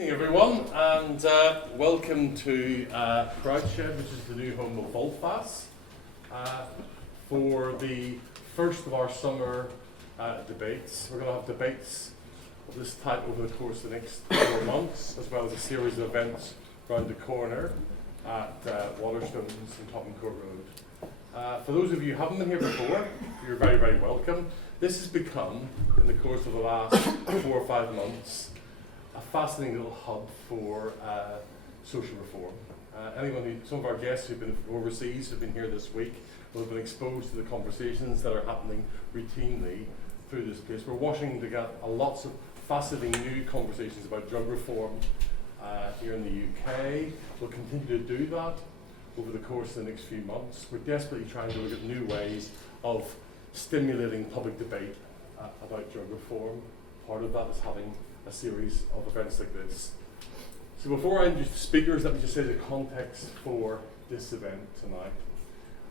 Evening everyone, and welcome to CrowdShed, which is the new home of Voltfast, for the first of our summer debates. We're going to have debates of this type over the course of the next 4 months, as well as a series of events around the corner at Waterstones and Tottenham Court Road. For those of you who haven't been here before, you're very, very welcome. This has become, in the course of the last 4 or 5 months, a fascinating little hub for social reform. Some of our guests who've been overseas, who've been here this week, will have been exposed to the conversations that are happening routinely through this place. We're watching to get lots of fascinating new conversations about drug reform here in the UK. We'll continue to do that over the course of the next few months. We're desperately trying to look at new ways of stimulating public debate about drug reform. Part of that is having a series of events like this. So before I introduce the speakers, let me just say the context for this event tonight.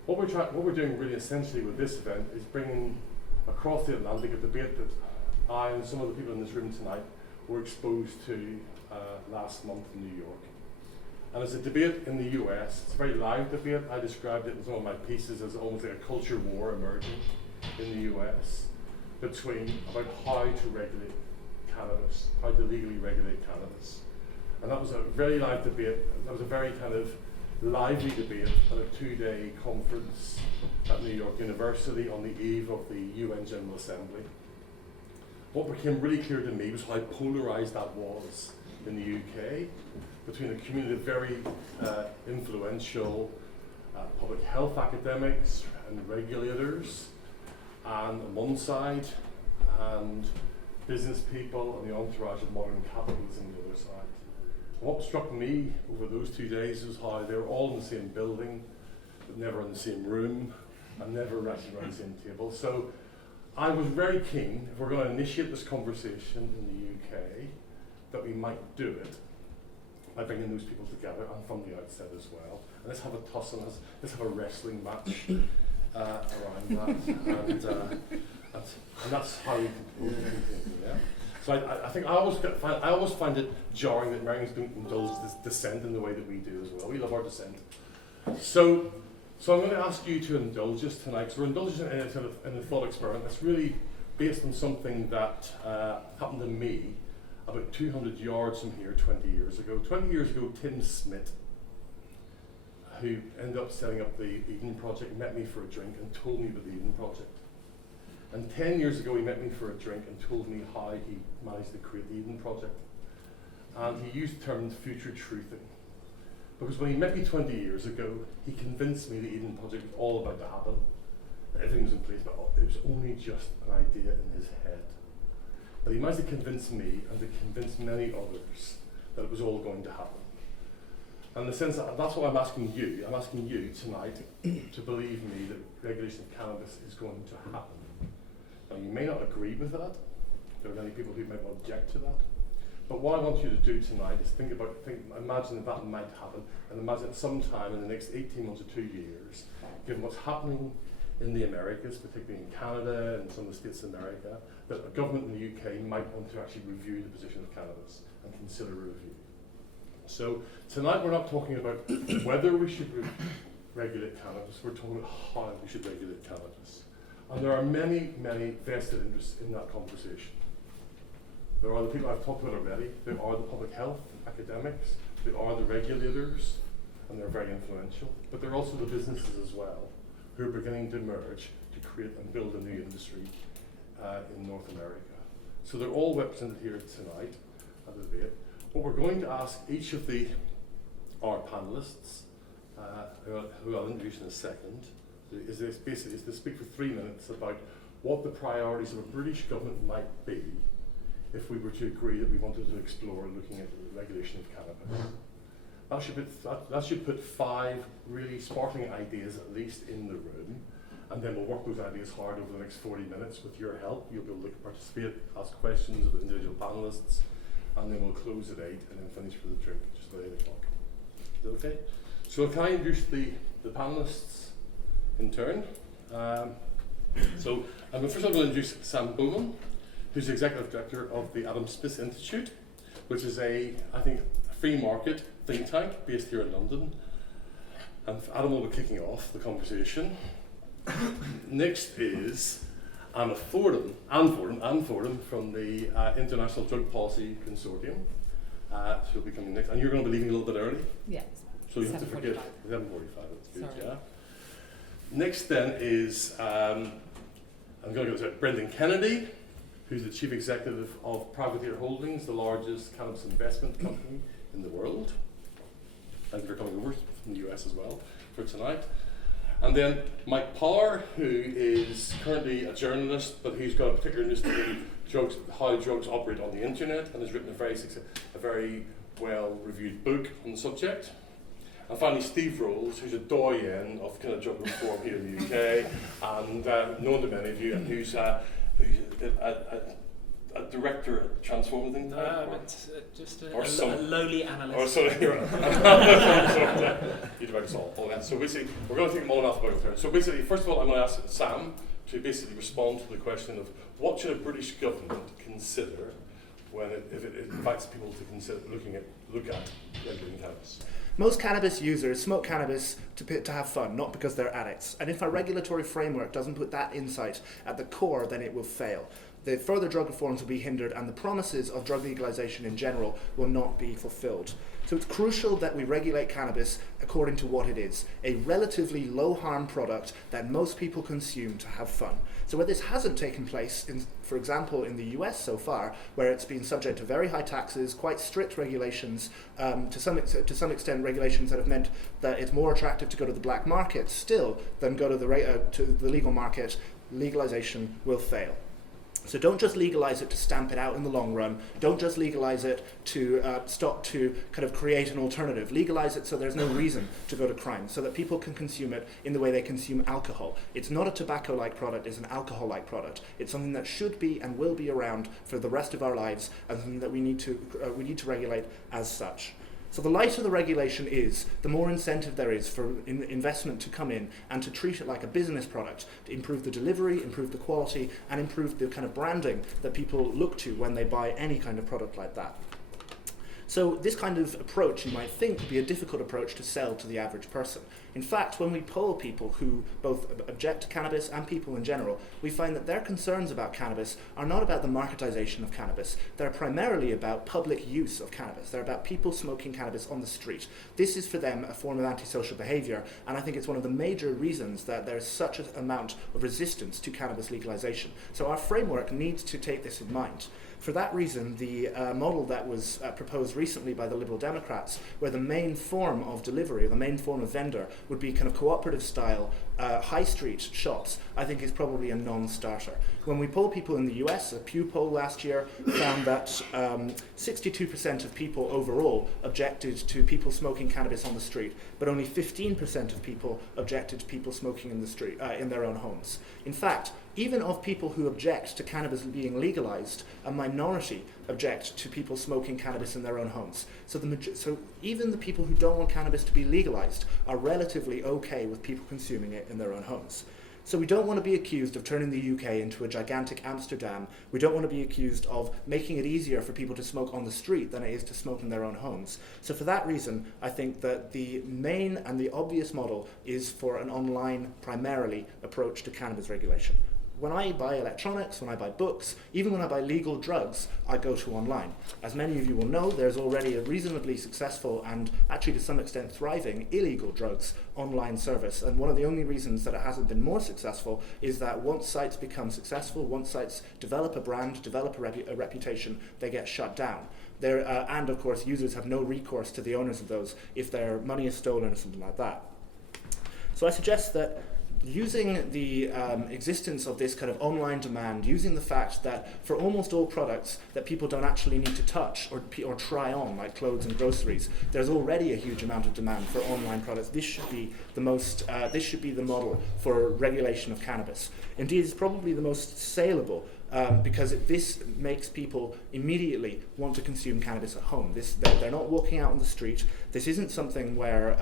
What we're doing really essentially with this event is bringing across the Atlantic a debate that I and some of the people in this room tonight were exposed to last month in New York. And it's a debate in the US. It's a very live debate. I described it in some of my pieces as almost like a culture war emerging in the US about how to regulate cannabis, how to legally regulate cannabis. And that was a very live debate. That was a very kind of lively debate at a 2-day conference at New York University on the eve of the UN General Assembly. What became really clear to me was how polarised that was in the UK, between a community of very influential public health academics and regulators and on one side, and business people and the entourage of modern capitalism on the other side. What struck me over those 2 days was how they were all in the same building, but never in the same room, and never actually around the same table. So I was very keen, if we're going to initiate this conversation in the UK, that we might do it by bringing those people together, and from the outset as well. And let's have a tussle, let's have a wrestling match around that. And that's how we continue, yeah? So I think I always find it jarring that Americans don't indulge this dissent in the way that we do as well. We love our dissent. So I'm going to ask you to indulge us tonight, because we're indulging in a thought experiment that's really based on something that happened to me about 200 yards from here 20 years ago. 20 years ago, Tim Smith, who ended up setting up the Eden Project, met me for a drink and told me about the Eden Project. And 10 years ago, he met me for a drink and told me how he managed to create the Eden Project. And he used the term future truthing. Because when he met me 20 years ago, he convinced me the Eden Project was all about to happen. Everything was in place, but it was only just an idea in his head. But he managed to convince me and to convince many others that it was all going to happen. And in the sense that's what I'm asking you. I'm asking you tonight to believe me that regulation of cannabis is going to happen. Now, you may not agree with that. There are many people who might object to that. But what I want you to do tonight is imagine that might happen, and imagine sometime in the next 18 months or 2 years, given what's happening in the Americas, particularly in Canada and some of the states in America, that a government in the UK might want to actually review the position of cannabis and consider a review. So tonight we're not talking about whether we should regulate cannabis, we're talking about how we should regulate cannabis. And there are many, many vested interests in that conversation. There are the people I've talked about already, there are the public health academics, there are the regulators, and they're very influential, but there are also the businesses as well, who are beginning to emerge to create and build a new industry in North America. So they're all represented here tonight at the debate. What we're going to ask each of our panelists, who I'll introduce in a second, is to speak for 3 minutes about what the priorities of a British government might be if we were to agree that we wanted to explore looking at the regulation of cannabis. That should put 5 really sparkling ideas at least in the room, and then we'll work those ideas hard over the next 40 minutes with your help. You'll be able to participate, ask questions of the individual panelists, and then we'll close at 8 and then finish with a drink just about 8 o'clock. Is that okay? So can I introduce the panelists in turn? So first I'm going to introduce Sam Bowman, who's the Executive Director of the Adam Smith Institute, which is I think, a free market think tank based here in London. And Adam will be kicking off the conversation. Next is Anna Fordham from the International Drug Policy Consortium. She'll be coming next. And you're going to be leaving a little bit early? Yes. So you have to forget 7:45, that's good, Sorry. yeah. Next then is, I'm going to go to Brendan Kennedy, who's the Chief Executive of Privateer Holdings, the largest cannabis investment company in the world. Thank you for coming over from the US as well for tonight. And then Mike Power, who is currently a journalist, but who's got a particular interest in drugs, how drugs operate on the internet, and has written a very well-reviewed book on the subject. And finally, Steve Rolls, who's a doyen of kind of drug reform here in the UK, and known to many of you, and who's a director at Transform, I think. Just a lowly analyst. Or so, you divide us all. So basically, we're going to take them all in alphabetical turn. So basically, first of all, I'm going to ask Sam to basically respond to the question of what should a British government consider when if it invites people to consider look at regulating cannabis. Most cannabis users smoke cannabis to have fun, not because they're addicts. And if our regulatory framework doesn't put that insight at the core, then it will fail. The further drug reforms will be hindered, and the promises of drug legalisation in general will not be fulfilled. So it's crucial that we regulate cannabis according to what it is, a relatively low-harm product that most people consume to have fun. So where this hasn't taken place, for example, in the US so far, where it's been subject to very high taxes, quite strict regulations, to some extent regulations that have meant that it's more attractive to go to the black market still than go to the legal market, legalisation will fail. So don't just legalise it to stamp it out in the long run. Don't just legalise it to stop to kind of create an alternative. Legalise it so there's no reason to go to crime, so that people can consume it in the way they consume alcohol. It's not a tobacco-like product, it's an alcohol-like product. It's something that should be and will be around for the rest of our lives, and something that we need to regulate as such. So the lighter the regulation is, the more incentive there is for investment to come in and to treat it like a business product, to improve the delivery, improve the quality, and improve the kind of branding that people look to when they buy any kind of product like that. So this kind of approach, you might think, would be a difficult approach to sell to the average person. In fact, when we poll people who both object to cannabis and people in general, we find that their concerns about cannabis are not about the marketization of cannabis. They're primarily about public use of cannabis. They're about people smoking cannabis on the street. This is for them a form of antisocial behavior, and I think it's one of the major reasons that there's such an amount of resistance to cannabis legalization. So our framework needs to take this in mind. For that reason, the model that was proposed recently by the Liberal Democrats, where the main form of delivery, or the main form of vendor, would be kind of cooperative style high street shops, I think is probably a non-starter. When we poll people in the US, a Pew poll last year found that 62% of people overall objected to people smoking cannabis on the street, but only 15% of people objected to people smoking in the street, in their own homes. In fact, even of people who object to cannabis being legalized, a minority object to people smoking cannabis in their own homes. So even the people who don't want cannabis to be legalized are relatively okay with people consuming it in their own homes. So we don't want to be accused of turning the UK into a gigantic Amsterdam. We don't want to be accused of making it easier for people to smoke on the street than it is to smoke in their own homes. So for that reason, I think that the main and the obvious model is for an online, primarily, approach to cannabis regulation. When I buy electronics, when I buy books, even when I buy legal drugs, I go to online. As many of you will know, there's already a reasonably successful and actually to some extent thriving illegal drugs online service. And one of the only reasons that it hasn't been more successful is that once sites become successful, once sites develop a brand, develop a reputation, they get shut down. And of course, users have no recourse to the owners of those if their money is stolen or something like that. So I suggest that using the existence of this kind of online demand, using the fact that for almost all products that people don't actually need to touch or try on, like clothes and groceries, there's already a huge amount of demand for online products. This should be the model for regulation of cannabis. Indeed, it's probably the most saleable because this makes people immediately want to consume cannabis at home. They're not walking out on the street. This isn't something where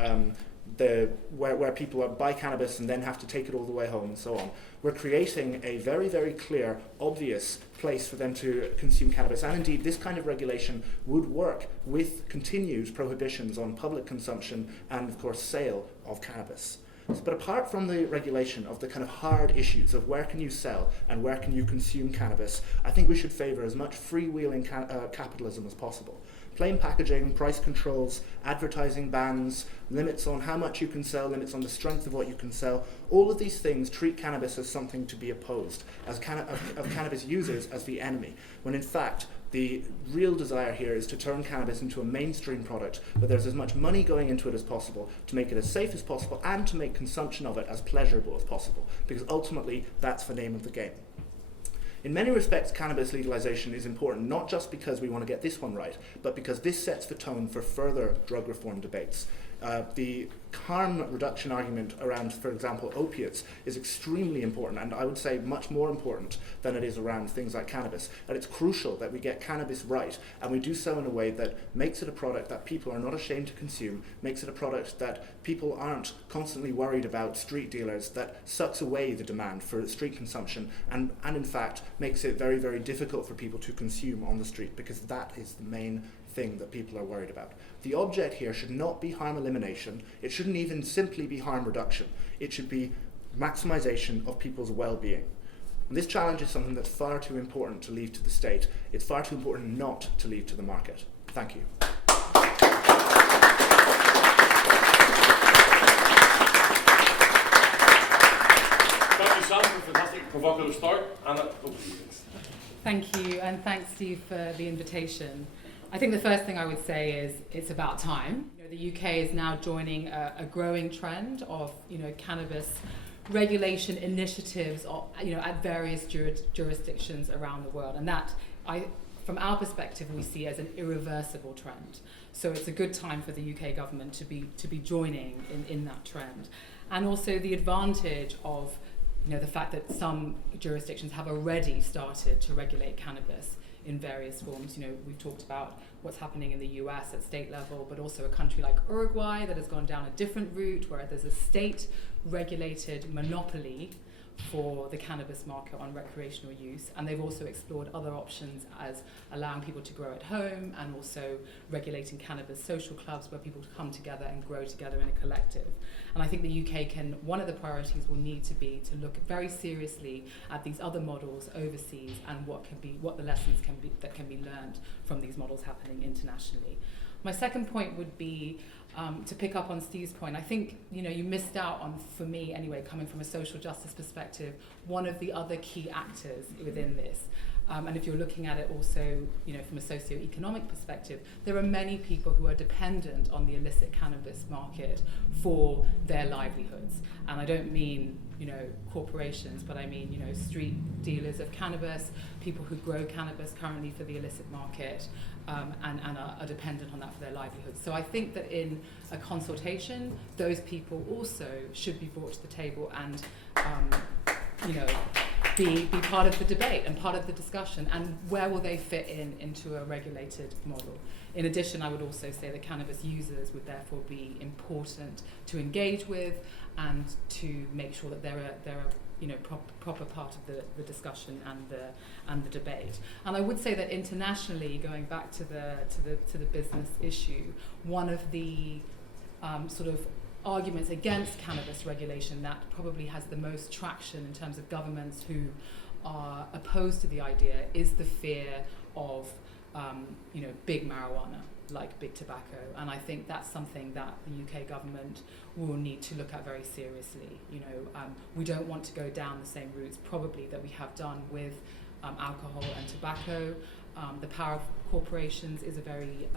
where people buy cannabis and then have to take it all the way home and so on. We're creating a very, very clear, obvious place for them to consume cannabis. And indeed, this kind of regulation would work with continued prohibitions on public consumption and, of course, sale of cannabis. But apart from the regulation of the kind of hard issues of where can you sell and where can you consume cannabis, I think we should favour as much freewheeling capitalism as possible. Plain packaging, price controls, advertising bans, limits on how much you can sell, limits on the strength of what you can sell, all of these things treat cannabis as something to be opposed, as of cannabis users as the enemy, when in fact the real desire here is to turn cannabis into a mainstream product where there's as much money going into it as possible, to make it as safe as possible, and to make consumption of it as pleasurable as possible, because ultimately that's the name of the game. In many respects, cannabis legalization is important, not just because we want to get this one right, but because this sets the tone for further drug reform debates. The harm reduction argument around, for example, opiates is extremely important, and I would say much more important than it is around things like cannabis. And it's crucial that we get cannabis right, and we do so in a way that makes it a product that people are not ashamed to consume, makes it a product that people aren't constantly worried about street dealers, that sucks away the demand for street consumption, and in fact makes it very, very difficult for people to consume on the street, because that is the main thing that people are worried about. The object here should not be harm elimination. It shouldn't even simply be harm reduction. It should be maximization of people's well-being. And this challenge is something that's far too important to leave to the state. It's far too important not to leave to the market. Thank you. Thank you, Sam, for a fantastic provocative start. Anna, over to you. Thank you, and thanks, Steve, for the invitation. I think the first thing I would say is it's about time. The UK is now joining a growing trend of cannabis regulation initiatives at various jurisdictions around the world, and that from our perspective we see as an irreversible trend. So it's a good time for the UK government to be joining in that trend, and also the advantage of the fact that some jurisdictions have already started to regulate cannabis in various forms. We've talked about what's happening in the US at state level, but also a country like Uruguay that has gone down a different route where there's a state-regulated monopoly for the cannabis market on recreational use, and they've also explored other options as allowing people to grow at home and also regulating cannabis social clubs where people come together and grow together in a collective. And I think the UK one of the priorities will need to be to look very seriously at these other models overseas and what the lessons that can be learned from these models happening internationally. My second point would be to pick up on Steve's point. I think you missed out on, for me anyway, coming from a social justice perspective, one of the other key actors within this. And if you're looking at it also, from a socio-economic perspective, there are many people who are dependent on the illicit cannabis market for their livelihoods. And I don't mean, corporations, but I mean, street dealers of cannabis, people who grow cannabis currently for the illicit market, and are dependent on that for their livelihoods. So I think that in a consultation, those people also should be brought to the table and, be part of the debate and part of the discussion, and where will they fit into a regulated model. In addition, I would also say that cannabis users would therefore be important to engage with and to make sure that they're a proper part of the discussion and the debate. And I would say that internationally, going back to the business issue, one of the sort of arguments against cannabis regulation that probably has the most traction in terms of governments who are opposed to the idea is the fear of big marijuana, like big tobacco. And I think that's something that the UK government will need to look at very seriously. We don't want to go down the same routes probably that we have done with alcohol and tobacco. The power of corporations is a very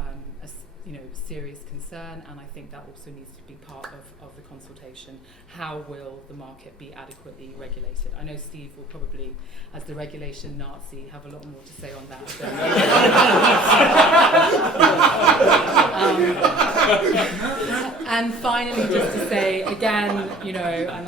serious concern, and I think that also needs to be part of the consultation. How will the market be adequately regulated? I know Steve will probably, as the regulation Nazi, have a lot more to say on that. And finally, just to say again, and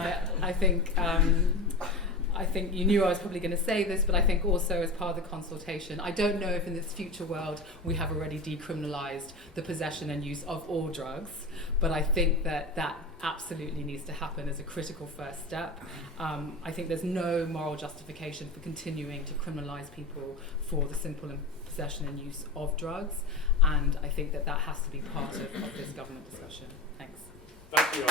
I think you knew I was probably going to say this, but I think also as part of the consultation, I don't know if in this future world we have already decriminalised the possession and use of all drugs, but I think that absolutely needs to happen as a critical first step. I think there's no moral justification for continuing to criminalise people for the simple possession and use of drugs, and I think that has to be part of this government discussion. Thanks. Thank you.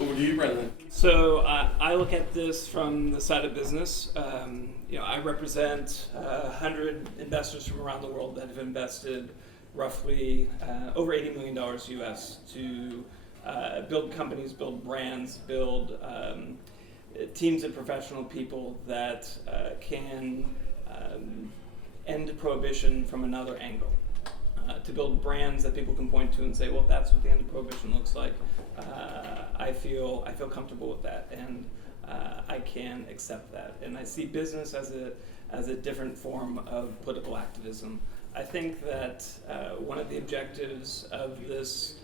Over to you, Brendan. So I look at this from the side of business. I represent 100 investors from around the world that have invested roughly over $80 million US to build companies, build brands, build teams of professional people that can end prohibition from another angle. To build brands that people can point to and say, well, that's what the end of prohibition looks like. I feel comfortable with that, and I can accept that. And I see business as a different form of political activism. I think that one of the objectives of this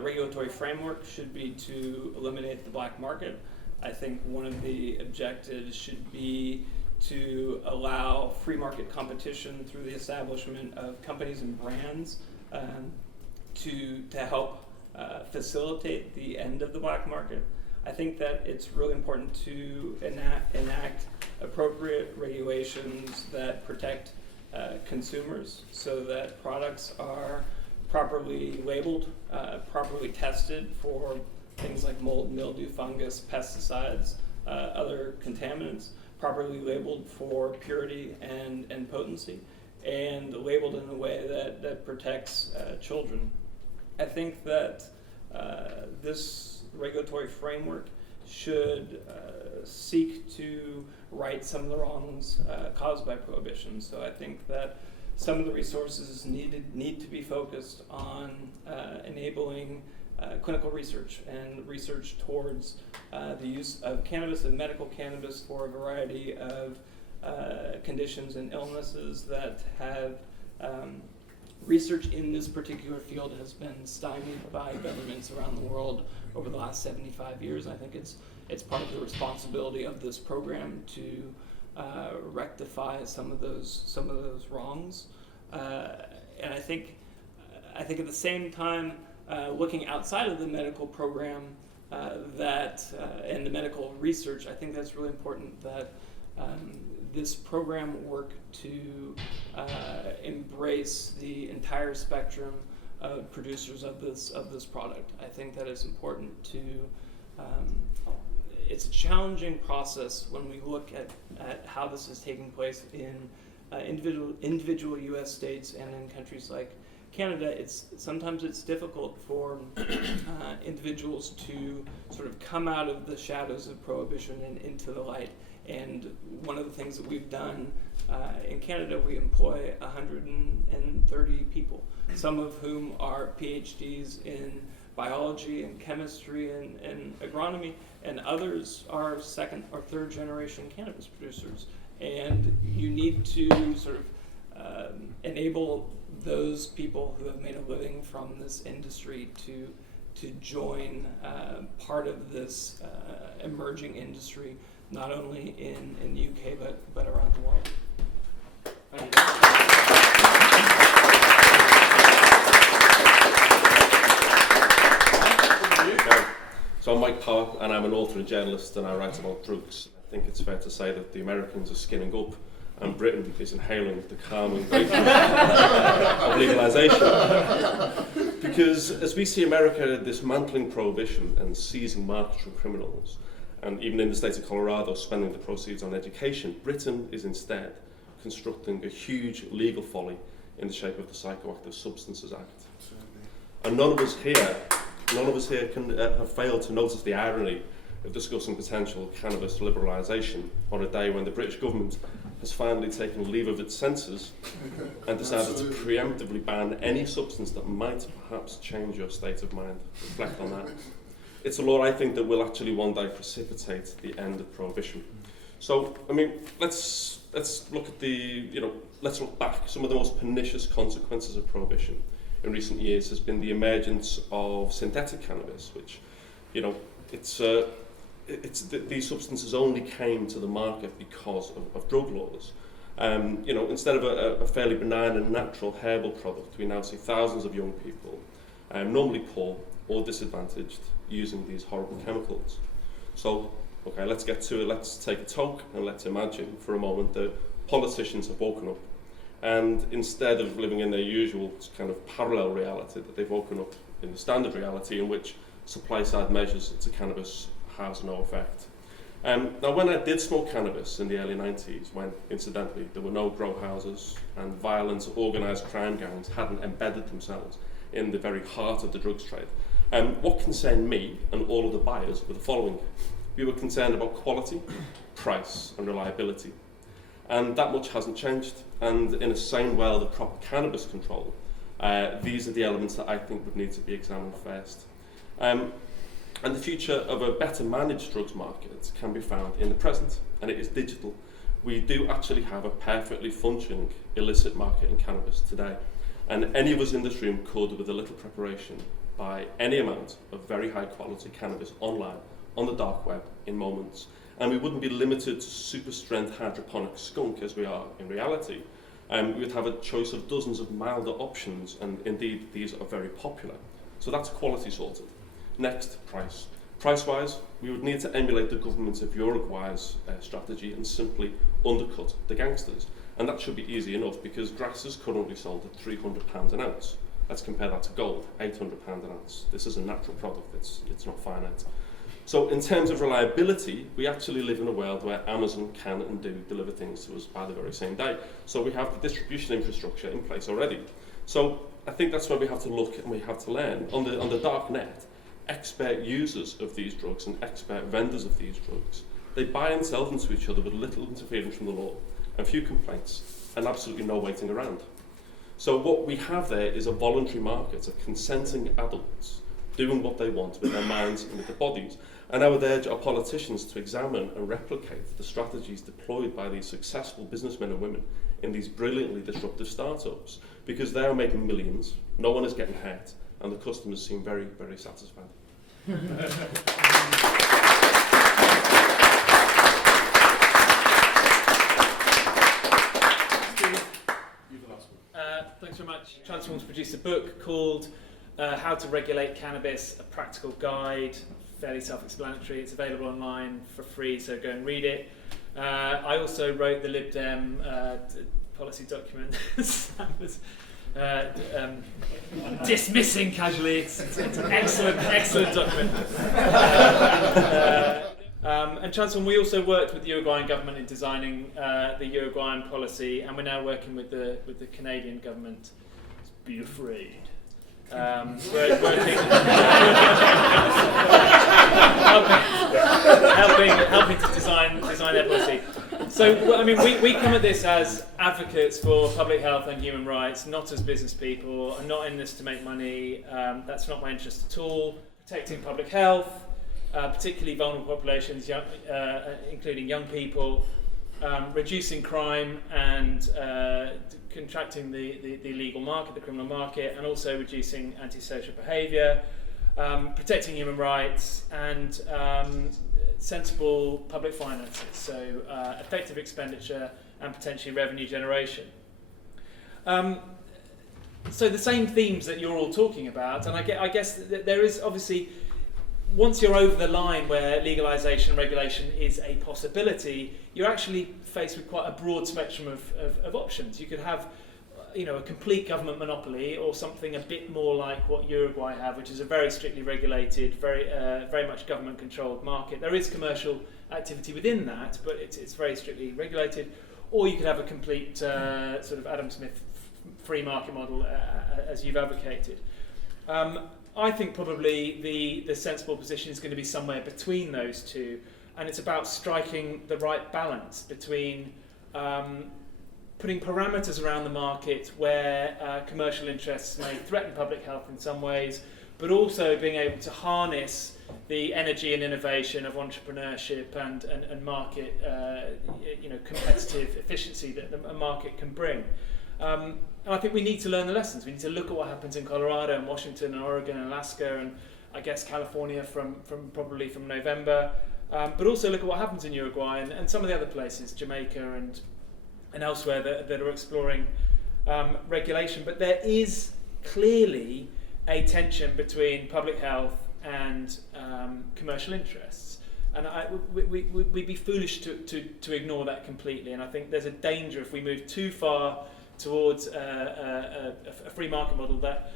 regulatory framework should be to eliminate the black market. I think one of the objectives should be to allow free market competition through the establishment of companies and brands to help facilitate the end of the black market. I think that it's really important to enact appropriate regulations that protect consumers so that products are properly labeled, properly tested for things like mold, mildew, fungus, pesticides, other contaminants, properly labeled for purity and potency, and labeled in a way that protects children. I think that this regulatory framework should seek to right some of the wrongs caused by prohibition. So I think that some of the resources need to be focused on enabling clinical research and research towards the use of cannabis and medical cannabis for a variety of conditions and illnesses that have research in this particular field has been stymied by governments around the world over the last 75 years. I think it's part of the responsibility of this program to rectify some of those wrongs. And I think at the same time, looking outside of the medical program and the medical research, I think that's really important that this program work to embrace the entire spectrum of producers of this product. I think that it's important to. It's a challenging process when we look at how this is taking place in individual U.S. states and in countries like Canada. Sometimes it's difficult for individuals to sort of come out of the shadows of prohibition and into the light. And one of the things that we've done in Canada, we employ 130 people, some of whom are PhDs in biology and chemistry and agronomy, and others are second or third generation cannabis producers. And you need to sort of enable those people who have made a living from this industry to join part of this emerging industry, not only in the UK but around the world. Thank you. So I'm Mike Power, and I'm an author and journalist, and I write about drugs. I think it's fair to say that the Americans are skinning up, and Britain is inhaling the calming fragrance of legalisation. Because as we see America dismantling prohibition and seizing markets from criminals, and even in the state of Colorado spending the proceeds on education, Britain is instead constructing a huge legal folly in the shape of the Psychoactive Substances Act. And none of us here can have failed to notice the irony of discussing potential cannabis liberalisation on a day when the British government has finally taken leave of its senses and decided to preemptively ban any substance that might perhaps change your state of mind. Reflect on that. It's a law, I think, that will actually one day precipitate the end of prohibition. So, I mean, let's look at let's look back. Some of the most pernicious consequences of prohibition in recent years has been the emergence of synthetic cannabis, which, these substances only came to the market because of drug laws. Instead of a fairly benign and natural herbal product, we now see thousands of young people, normally poor or disadvantaged, using these horrible chemicals. So, okay, let's get to it. Let's take a toke and let's imagine for a moment that politicians have woken up, and instead of living in their usual kind of parallel reality, that they've woken up in the standard reality in which supply-side measures to cannabis has no effect. Now, when I did smoke cannabis in the early 90s, when, incidentally, there were no grow houses and violent, organised crime gangs hadn't embedded themselves in the very heart of the drugs trade, what concerned me and all of the buyers were the following. We were concerned about quality, price and reliability. And that much hasn't changed. And in the same way, the proper cannabis control, these are the elements that I think would need to be examined first. And the future of a better managed drugs market can be found in the present, and it is digital. We do actually have a perfectly functioning illicit market in cannabis today. And any of us in this room could, with a little preparation, buy any amount of very high quality cannabis online, on the dark web, in moments. And we wouldn't be limited to super strength hydroponic skunk as we are in reality. We would have a choice of dozens of milder options, and indeed these are very popular. So that's quality sorted. Next, price. Price-wise, we would need to emulate the government of Uruguay's strategy and simply undercut the gangsters. And that should be easy enough because grass is currently sold at £300 an ounce. Let's compare that to gold, £800 an ounce. This is a natural product, it's not finite. So in terms of reliability, we actually live in a world where Amazon can and do deliver things to us by the very same day. So we have the distribution infrastructure in place already. So I think that's where we have to look and we have to learn. On the dark net, expert users of these drugs and expert vendors of these drugs, they buy and sell them to each other with little interference from the law and few complaints and absolutely no waiting around. So what we have there is a voluntary market of consenting adults doing what they want with their minds and with their bodies. And I would urge our politicians to examine and replicate the strategies deployed by these successful businessmen and women in these brilliantly disruptive startups, because they are making millions, no one is getting hurt, and the customers seem very, very satisfied. Thanks very much. Transform's produced a book called How to Regulate Cannabis, a Practical Guide, fairly self-explanatory. It's available online for free, so go and read it. I also wrote the Lib Dem policy document. Sam was dismissing casually. It's an excellent document. And Transform, we also worked with the Uruguayan government in designing the Uruguayan policy, and we're now working with the Canadian government. Be afraid. We're working, helping to design their policy. So, I mean, we come at this as advocates for public health and human rights, not as business people. I'm not in this to make money. That's not my interest at all. Protecting public health, particularly vulnerable populations, including young people, reducing crime and contracting the illegal market, the criminal market, and also reducing antisocial behaviour, protecting human rights, and sensible public finances, so effective expenditure and potentially revenue generation. So the same themes that you're all talking about, and I guess that there is obviously, once you're over the line where legalisation and regulation is a possibility, you're actually faced with quite a broad spectrum of options. You could have, a complete government monopoly, or something a bit more like what Uruguay have, which is a very strictly regulated, very much government-controlled market. There is commercial activity within that, but it's very strictly regulated. Or you could have a complete sort of Adam Smith free market model, as you've advocated. I think probably the sensible position is going to be somewhere between those two, and it's about striking the right balance between putting parameters around the market where commercial interests may threaten public health in some ways, but also being able to harness the energy and innovation of entrepreneurship and market, competitive efficiency that a market can bring. And I think we need to learn the lessons. We need to look at what happens in Colorado and Washington and Oregon and Alaska and I guess California from November, but also look at what happens in Uruguay and some of the other places, Jamaica and elsewhere that are exploring regulation. But there is clearly a tension between public health and commercial interests. And we'd be foolish to ignore that completely. And I think there's a danger if we move too far towards a free market model that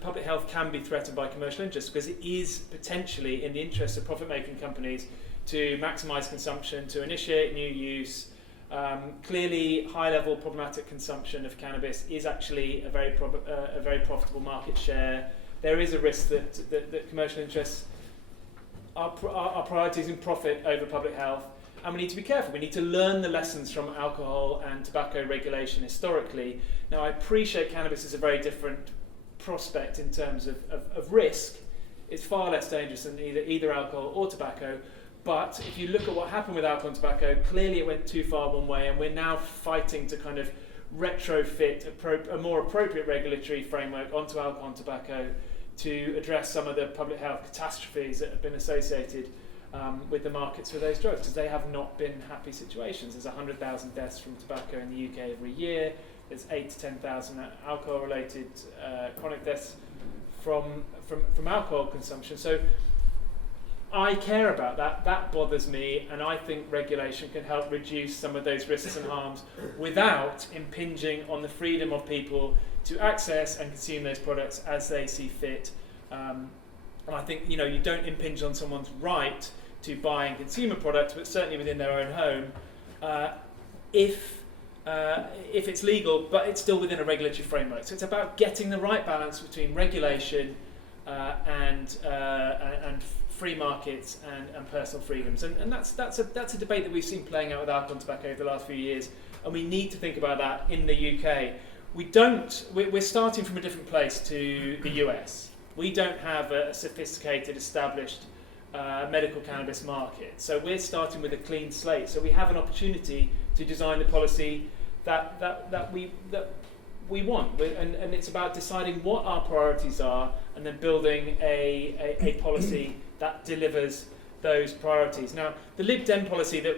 public health can be threatened by commercial interests, because it is potentially in the interest of profit-making companies to maximise consumption, to initiate new use. Clearly, high-level problematic consumption of cannabis is actually a very profitable market share. There is a risk that commercial interests are prioritising profit over public health, and we need to be careful. We need to learn the lessons from alcohol and tobacco regulation historically. Now, I appreciate cannabis is a very different prospect in terms of risk. It's far less dangerous than either alcohol or tobacco. But if you look at what happened with alcohol and tobacco, clearly it went too far one way, and we're now fighting to kind of retrofit a more appropriate regulatory framework onto alcohol and tobacco to address some of the public health catastrophes that have been associated with the markets for those drugs, because they have not been happy situations. There's 100,000 deaths from tobacco in the UK every year. There's 8,000 to 10,000 alcohol-related chronic deaths from alcohol consumption. So I care about that. That bothers me, and I think regulation can help reduce some of those risks and harms without impinging on the freedom of people to access and consume those products as they see fit. And I think you don't impinge on someone's right to buy and consume a product, but certainly within their own home, if it's legal, but it's still within a regulatory framework. So it's about getting the right balance between regulation and free markets and personal freedoms, and that's a debate that we've seen playing out with alcohol and tobacco over the last few years, and we need to think about that in the UK. We're starting from a different place to the US. We don't have a sophisticated, established medical cannabis market, so we're starting with a clean slate. So we have an opportunity to design the policy that we want, and it's about deciding what our priorities are, and then building a policy that delivers those priorities. Now, the Lib Dem policy the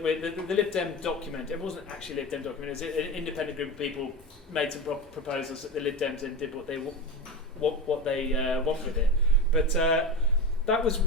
Lib Dem document, it wasn't actually a Lib Dem document, it was an independent group of people made some proposals that the Lib Dems then did what they want with it. But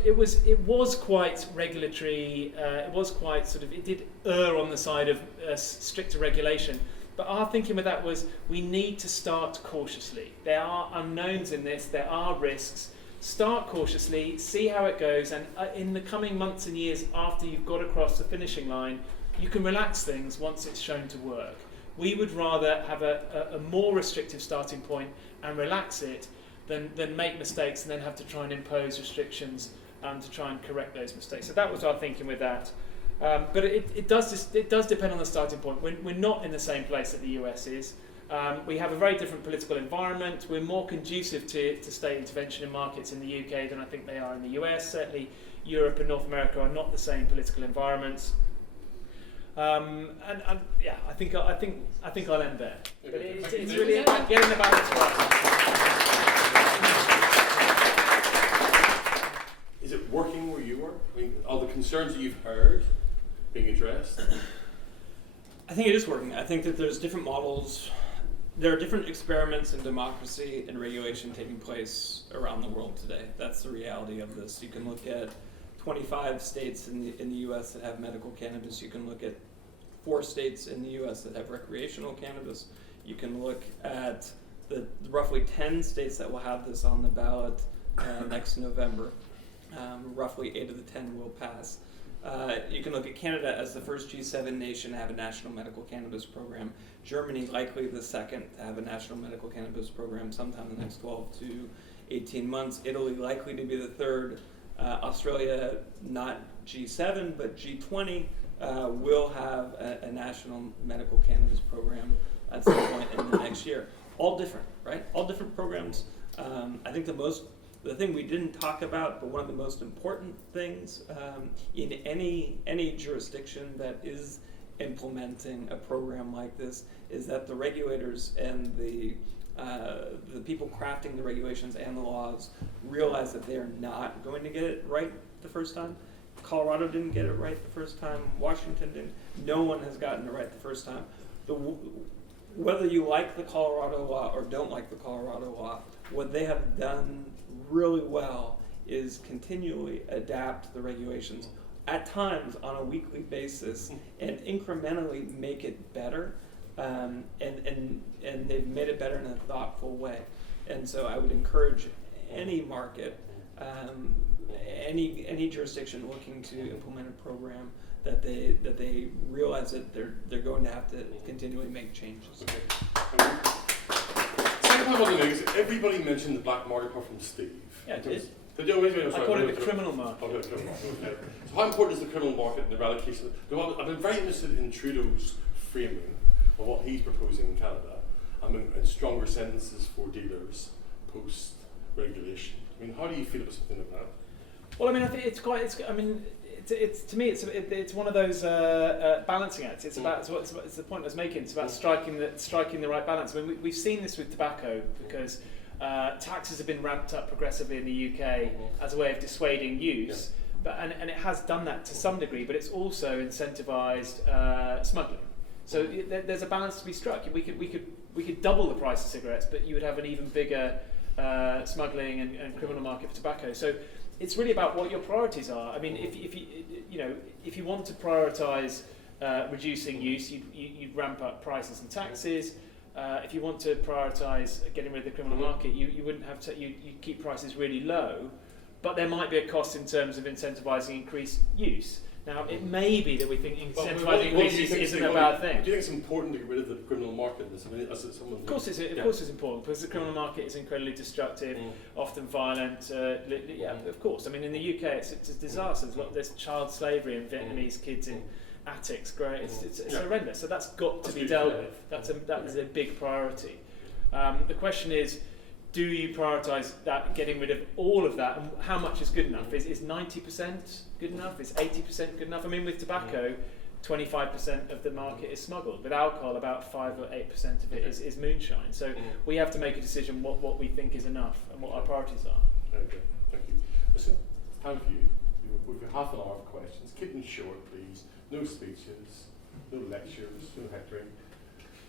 it was quite regulatory. It was quite it did err on the side of stricter regulation. But our thinking with that was we need to start cautiously. There are unknowns in this. There are risks. Start cautiously, see how it goes, and in the coming months and years after you've got across the finishing line, you can relax things once it's shown to work. We would rather have a more restrictive starting point and relax it than make mistakes and then have to try and impose restrictions to try and correct those mistakes. So that was our thinking with that. But it does depend on the starting point. We're not in the same place that the US is. We have a very different political environment. We're more conducive to state intervention in markets in the UK than I think they are in the US. Certainly, Europe and North America are not the same political environments. I think I'll end there. But it's really about getting the balance right. Is it working where you work? I mean, all the concerns that you've heard being addressed? I think it is working. I think that there's different models. There are different experiments in democracy and regulation taking place around the world today. That's the reality of this. You can look at 25 states in the U.S. that have medical cannabis. You can look at 4 states in the U.S. that have recreational cannabis. You can look at the roughly 10 states that will have this on the ballot next November. Roughly 8 of the 10 will pass. You can look at Canada as the first G7 nation to have a national medical cannabis program. Germany likely the second to have a national medical cannabis program sometime in the next 12 to 18 months. Italy likely to be the third. Australia, not G7, but G20, will have a national medical cannabis program at some point in the next year. All different, right? All different programs. I think the thing we didn't talk about, but one of the most important things in any jurisdiction that is implementing a program like this is that the regulators and the people crafting the regulations and the laws realize that they're not going to get it right the first time. Colorado didn't get it right the first time. Washington didn't. No one has gotten it right the first time. whether you like the Colorado law or don't like the Colorado law, what they have done really well is continually adapt the regulations, at times on a weekly basis, and incrementally make it better. And they've made it better in a thoughtful way. And so I would encourage any market, any jurisdiction looking to implement a program that they realize that they're going to have to continually make changes. Okay. Second point I want to make is everybody mentioned the black market apart from Steve. Yeah, it is. I call it the criminal market. Okay, criminal market. Okay. So how important is the criminal market and the eradication? I've been very interested in Trudeau's framing of what he's proposing in Canada. And stronger sentences for dealers post regulation. I mean, how do you feel about something like that? Well, I mean, I think it's to me, it's one of those balancing acts. It's about it's the point I was making. It's about striking the right balance. I mean, we've seen this with tobacco because taxes have been ramped up progressively in the UK as a way of dissuading use, but and it has done that to some degree. But it's also incentivised smuggling. So there's a balance to be struck. We could double the price of cigarettes, but you would have an even bigger smuggling and criminal market for tobacco. So it's really about what your priorities are. I mean, if you want to prioritise reducing use, you'd ramp up prices and taxes. If you want to prioritise getting rid of the criminal market, you wouldn't have to. You keep prices really low, but there might be a cost in terms of incentivising increased use. Now, it may be that we think incentivising increased use isn't a bad thing. Do you think it's important to get rid of the criminal market? Of course it's important because the criminal market is incredibly destructive, often violent. Of course. I mean, in the UK, it's a disaster. There's child slavery and Vietnamese kids in attics growing. It's horrendous. So that's got to be dealt with. That is a big priority. The question is, do you prioritise that, getting rid of all of that, and how much is good enough? Is 90% good enough? Is 80% good enough? I mean, with tobacco, 25% of the market is smuggled. With alcohol, about 5 or 8% of it is moonshine. So we have to make a decision what we think is enough and what our priorities are. Very good, thank you. Listen, it's time for you. We've got half an hour of questions. Keep them short, please. No speeches, no lectures, no hectoring.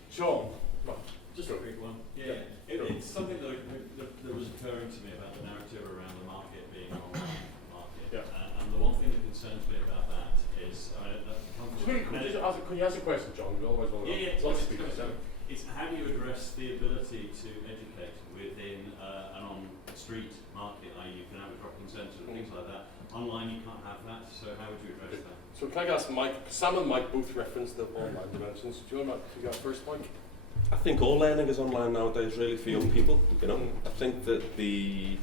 Sean, come on. Just a quick one. Yeah, it's something that was occurring to me about the narrative around the market being an online market. Yeah. And the one thing that concerns me about that is can you ask a question, John? We always want to it's how do you address the ability to educate within an on-street market, i.e. you can have a drop-in centre and things like that. Online you can't have that, so how would you address that? So can I ask Mike? Sam and Mike both referenced the online dimensions. Do you want to go first, Mike? I think all learning is online nowadays, really, for young people. I think that the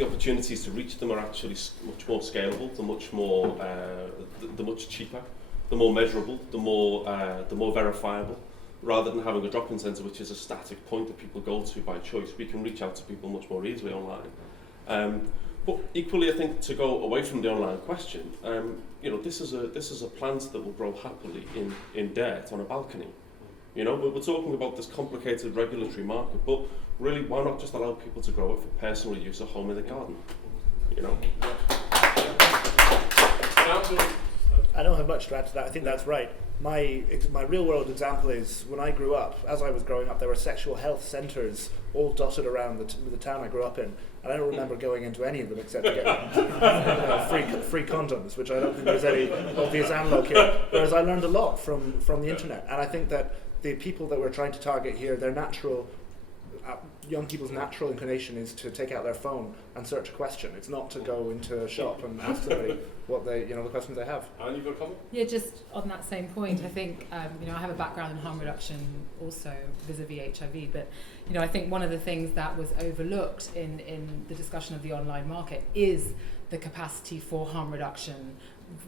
opportunities to reach them are actually much more scalable, they're much cheaper, they're more measurable, they're more verifiable. Rather than having a drop-in centre, which is a static point that people go to by choice, we can reach out to people much more easily online. But equally, I think to go away from the online question, this is a plant that will grow happily in dirt on a balcony. We're talking about this complicated regulatory market, but really, why not just allow people to grow it for personal use at home in the garden? I don't have much to add to that. I think that's right. My real world example is when I grew up, as I was growing up, there were sexual health centres all dotted around the town I grew up in. And I don't remember going into any of them except to get free condoms, which I don't think there's any obvious analogue here. Whereas I learned a lot from the internet. And I think that the people that we're trying to target here, their young people's natural inclination is to take out their phone and search a question. It's not to go into a shop and ask somebody what the questions they have. And you've got a comment? Yeah, just on that same point, I think I have a background in harm reduction also vis-a-vis HIV, but I think one of the things that was overlooked in the discussion of the online market is the capacity for harm reduction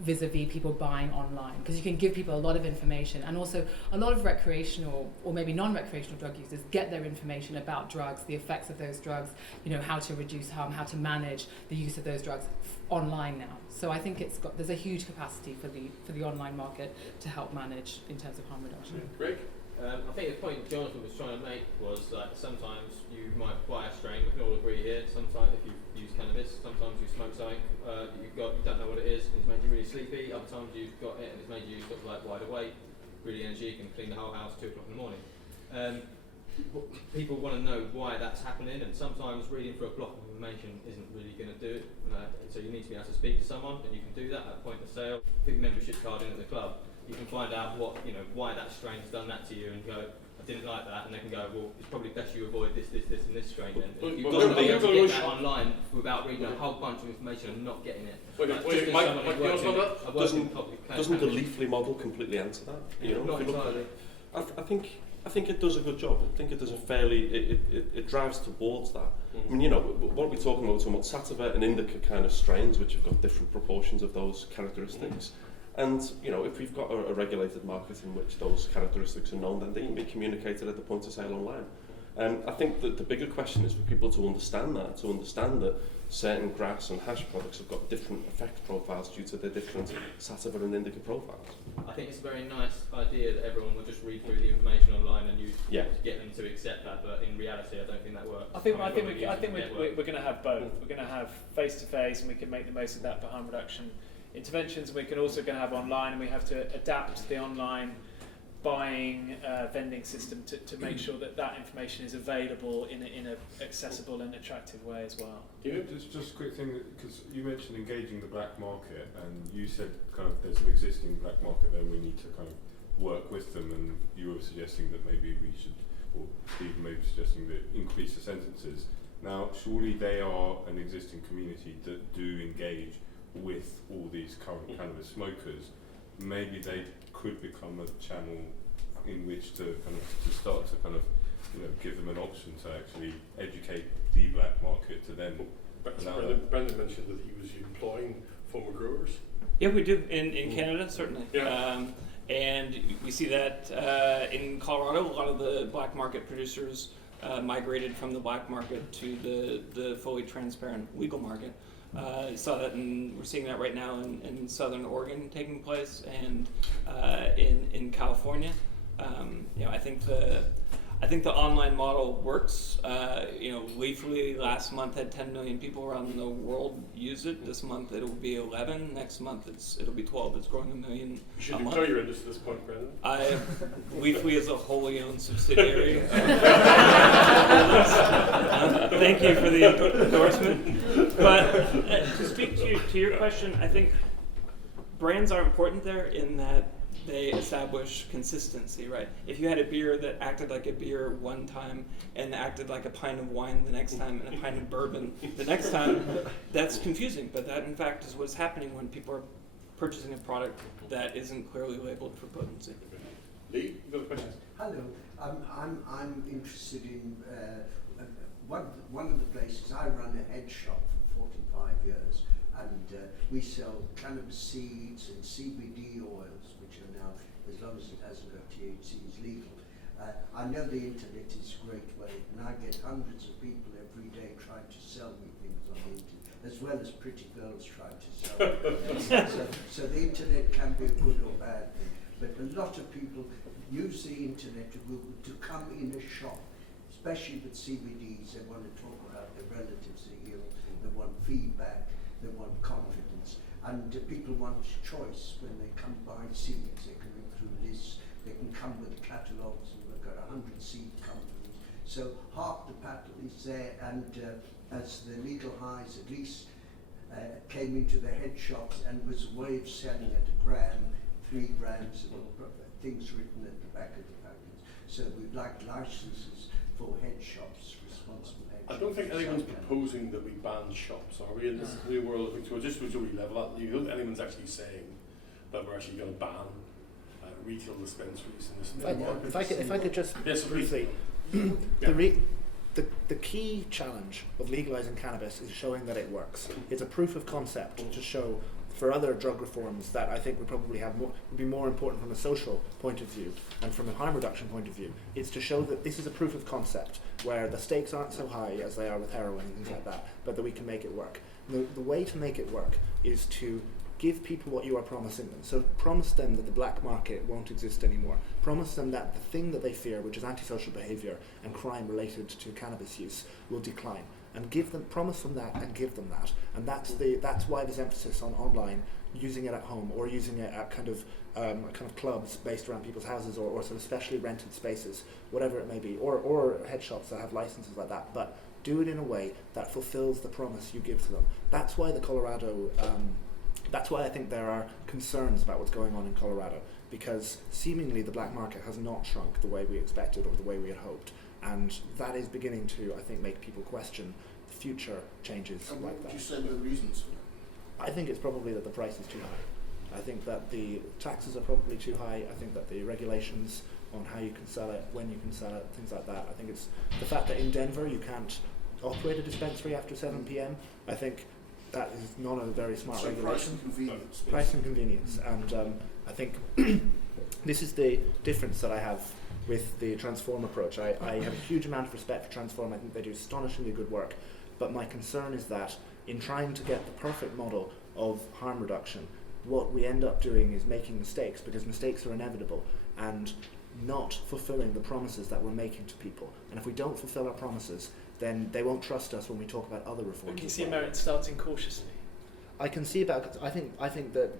vis-a-vis people buying online, because you can give people a lot of information, and also a lot of recreational or maybe non-recreational drug users get their information about drugs, the effects of those drugs, how to reduce harm, how to manage the use of those drugs online now. So I think there's a huge capacity for the online market to help manage in terms of harm reduction. Greg? I think the point Jonathan was trying to make was that sometimes you might buy a strain, we can all agree here, sometimes if you use cannabis, sometimes you smoke something you don't know what it is, and it's made you really sleepy, other times you've got it and it's made you sort of like wide awake. really energy, it can clean the whole house 2 o'clock in the morning. People want to know why that's happening, and sometimes reading through a block of information isn't really going to do it. So you need to be able to speak to someone, and you can do that at the point of sale. Put your membership card in at the club. You can find out why that strain has done that to you, and go, I didn't like that, and they can go, well, it's probably best you avoid this, and this strain then. And you can't be able to get that online without reading a whole bunch of information and not getting it. Doesn't the Leafly model completely answer that? You know, not entirely. I think it does a good job. I think it does a fairly, it drives towards that. I mean, you know, what we're talking about, sativa and indica kind of strains, which have got different proportions of those characteristics. And, you know, if we've got a regulated market in which those characteristics are known, then they can be communicated at the point of sale online. I think that the bigger question is for people to understand that certain grass and hash products have got different effect profiles due to their different sativa and indica profiles. I think it's a very nice idea that everyone will just read through the information online and you get them to accept that, but in reality I don't think that works. I think we're going to have both. We're going to have face-to-face, and we can make the most of that for harm reduction interventions. We can also going to have online, and we have to adapt the online buying vending system to make sure that information is available in an accessible and attractive way as well. Just a quick thing, because you mentioned engaging the black market, and you said kind of there's an existing black market there, we need to kind of work with them, and you were suggesting that maybe we should, or Steve maybe suggesting that increase the sentences. Now, surely they are an existing community that do engage with all these current cannabis smokers. Maybe they could become a channel in which to kind of to start to kind of, you know, give them an option to actually educate the black market to then. Brendan mentioned that he was employing former growers. Yeah, we do in Canada, certainly. Yeah. And we see that in Colorado, a lot of the black market producers migrated from the black market to the fully transparent legal market. Saw that, and we're seeing that right now in Southern Oregon taking place, and in California. You know, I think the online model works. You know, Leafly last month had 10 million people around the world use it. This month it'll be 11. Next month it'll be 12. It's growing 1 million. You should declare your interest at this point, Brendan. Leafly is a wholly owned subsidiary. Thank you for the endorsement. But to speak to your question, I think brands are important there in that they establish consistency, right? If you had a beer that acted like a beer one time and acted like a pint of wine the next time and a pint of bourbon the next time, that's confusing. But that, in fact, is what's happening when people are purchasing a product that isn't clearly labeled for potency. Lee, you've got a question? Hello, I'm interested in one of the places. I run a head shop for 45 years, and we sell cannabis seeds and CBD oils, which are now, as long as it hasn't got THC, is legal. I know the internet is a great way, and I get hundreds of people every day trying to sell me things on the internet, as well as pretty girls trying to sell me. So the internet can be a good or bad thing, but a lot of people use the internet to come in a shop, especially with CBDs. They want to talk about their relatives are ill, they want feedback, they want confidence, and people want choice when they come buy seeds. They can look through lists, they can come with catalogues, and we've got 100 seed companies. So half the battle is there, and as the legalize at least came into the head shops and was a way of selling at a gram, 3 grams, and all things written at the back of the package. So we'd like licenses for head shops, responsible head shops. I don't think anyone's proposing that we ban shops, are we? In this new world, just to level up, you don't think anyone's actually saying that we're actually going to ban retail dispensaries in this new market. If I could just briefly, the key challenge of legalizing cannabis is showing that it works. It's a proof of concept to show for other drug reforms that I think would probably would be more important from a social point of view and from a harm reduction point of view. It's to show that this is a proof of concept where the stakes aren't so high as they are with heroin and things like that, but that we can make it work. The way to make it work is to give people what you are promising them. So promise them that the black market won't exist anymore. Promise them that the thing that they fear, which is antisocial behaviour and crime related to cannabis use, will decline. and promise them that and give them that. And that's why there's emphasis on online, using it at home or using it at kind of clubs based around people's houses or sort of specially rented spaces, whatever it may be, or head shops that have licenses like that. But do it in a way that fulfills the promise you give to them. That's why that's why I think there are concerns about what's going on in Colorado, because seemingly the black market has not shrunk the way we expected or the way we had hoped. And that is beginning to, I think, make people question future changes and like what that. would you say the reasons for that? I think it's probably that the price is too high. I think that the taxes are probably too high. I think that the regulations on how you can sell it, when you can sell it, things like that. I think it's the fact that in Denver you can't operate a dispensary after 7 p.m. I think that is not a very smart regulation. Price and convenience. Price and convenience. And I think this is the difference that I have with the Transform approach. I have a huge amount of respect for Transform. I think they do astonishingly good work. But my concern is that in trying to get the perfect model of harm reduction, what we end up doing is making mistakes, because mistakes are inevitable, and not fulfilling the promises that we're making to people. And if we don't fulfill our promises, then they won't trust us when we talk about other reforms. Can you see merit starting cautiously? I can see about. I think that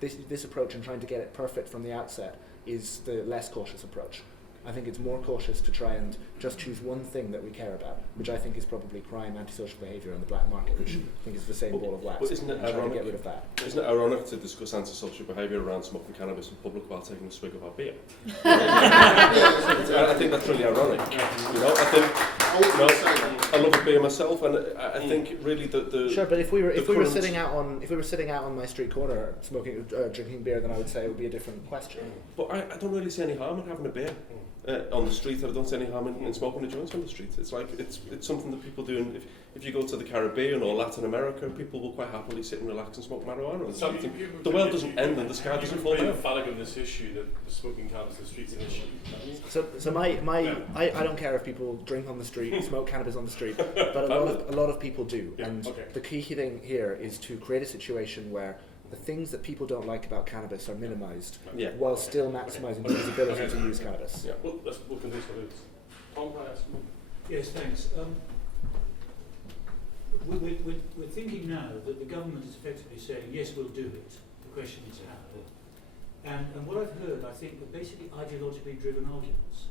this approach and trying to get it perfect from the outset is the less cautious approach. I think it's more cautious to try and just choose one thing that we care about, which I think is probably crime, antisocial behaviour, and the black market, which I think is the same ball of wax. But isn't it and try to ironic? get rid of that. Isn't it ironic to discuss antisocial behaviour around smoking cannabis in public while taking a swig of our beer? I think that's really ironic. You know, I love a beer myself, and I think really the sure. But if we were sitting out on my street corner smoking, drinking beer, then I would say it would be a different question. But I don't really see any harm in having a beer on the street. I don't see any harm in smoking a joint on the street. It's like it's something that people do. And if you go to the Caribbean or Latin America, people will quite happily sit and relax and smoke marijuana. On the street. The world doesn't end and the sky doesn't fall down. You're emphatic on this issue that the smoking cannabis in the streets is an issue. So I don't care if people drink on the street, smoke cannabis on the street, but a lot of people do. Yeah, And okay. the key thing here is to create a situation where the things that people don't like about cannabis are minimised, while still maximising people's ability to use cannabis. Yeah. Well, we'll continue with this. Tom, can I ask you? Yes, thanks. We're thinking now that the government is effectively saying, yes, we'll do it. The question is how. And what I've heard, I think, are basically ideologically driven arguments.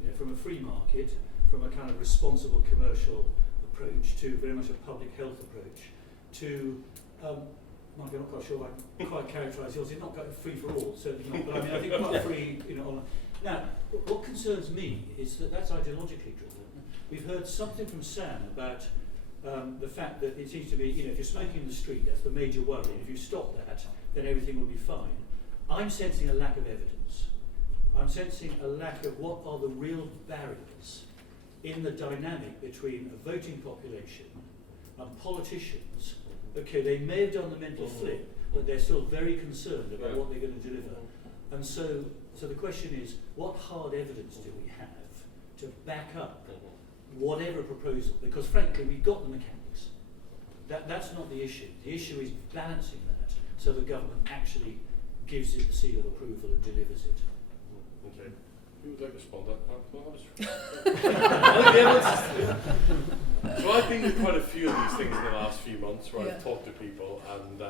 You know, from a free market, from a kind of responsible commercial approach, to very much a public health approach, to Mike, I'm not quite sure I quite characterise yours. It's not quite free for all, certainly not. But I mean, I think quite free, you know. Now, what concerns me is that that's ideologically driven. We've heard something from Sam about the fact that it seems to be, you know, if you're smoking in the street, that's the major worry. And if you stop that, then everything will be fine. I'm sensing a lack of evidence. I'm sensing a lack of what are the real barriers in the dynamic between a voting population and politicians. Okay, they may have done the mental flip, but they're still very concerned about what they're going to deliver. And so the question is, what hard evidence do we have to back up whatever proposal? Because frankly, we've got the mechanics. That's not the issue. The issue is balancing that so the government actually gives it the seal of approval and delivers it. Okay. Who would like to respond to that? So I've been to quite a few of these things in the last few months where I've talked to people, and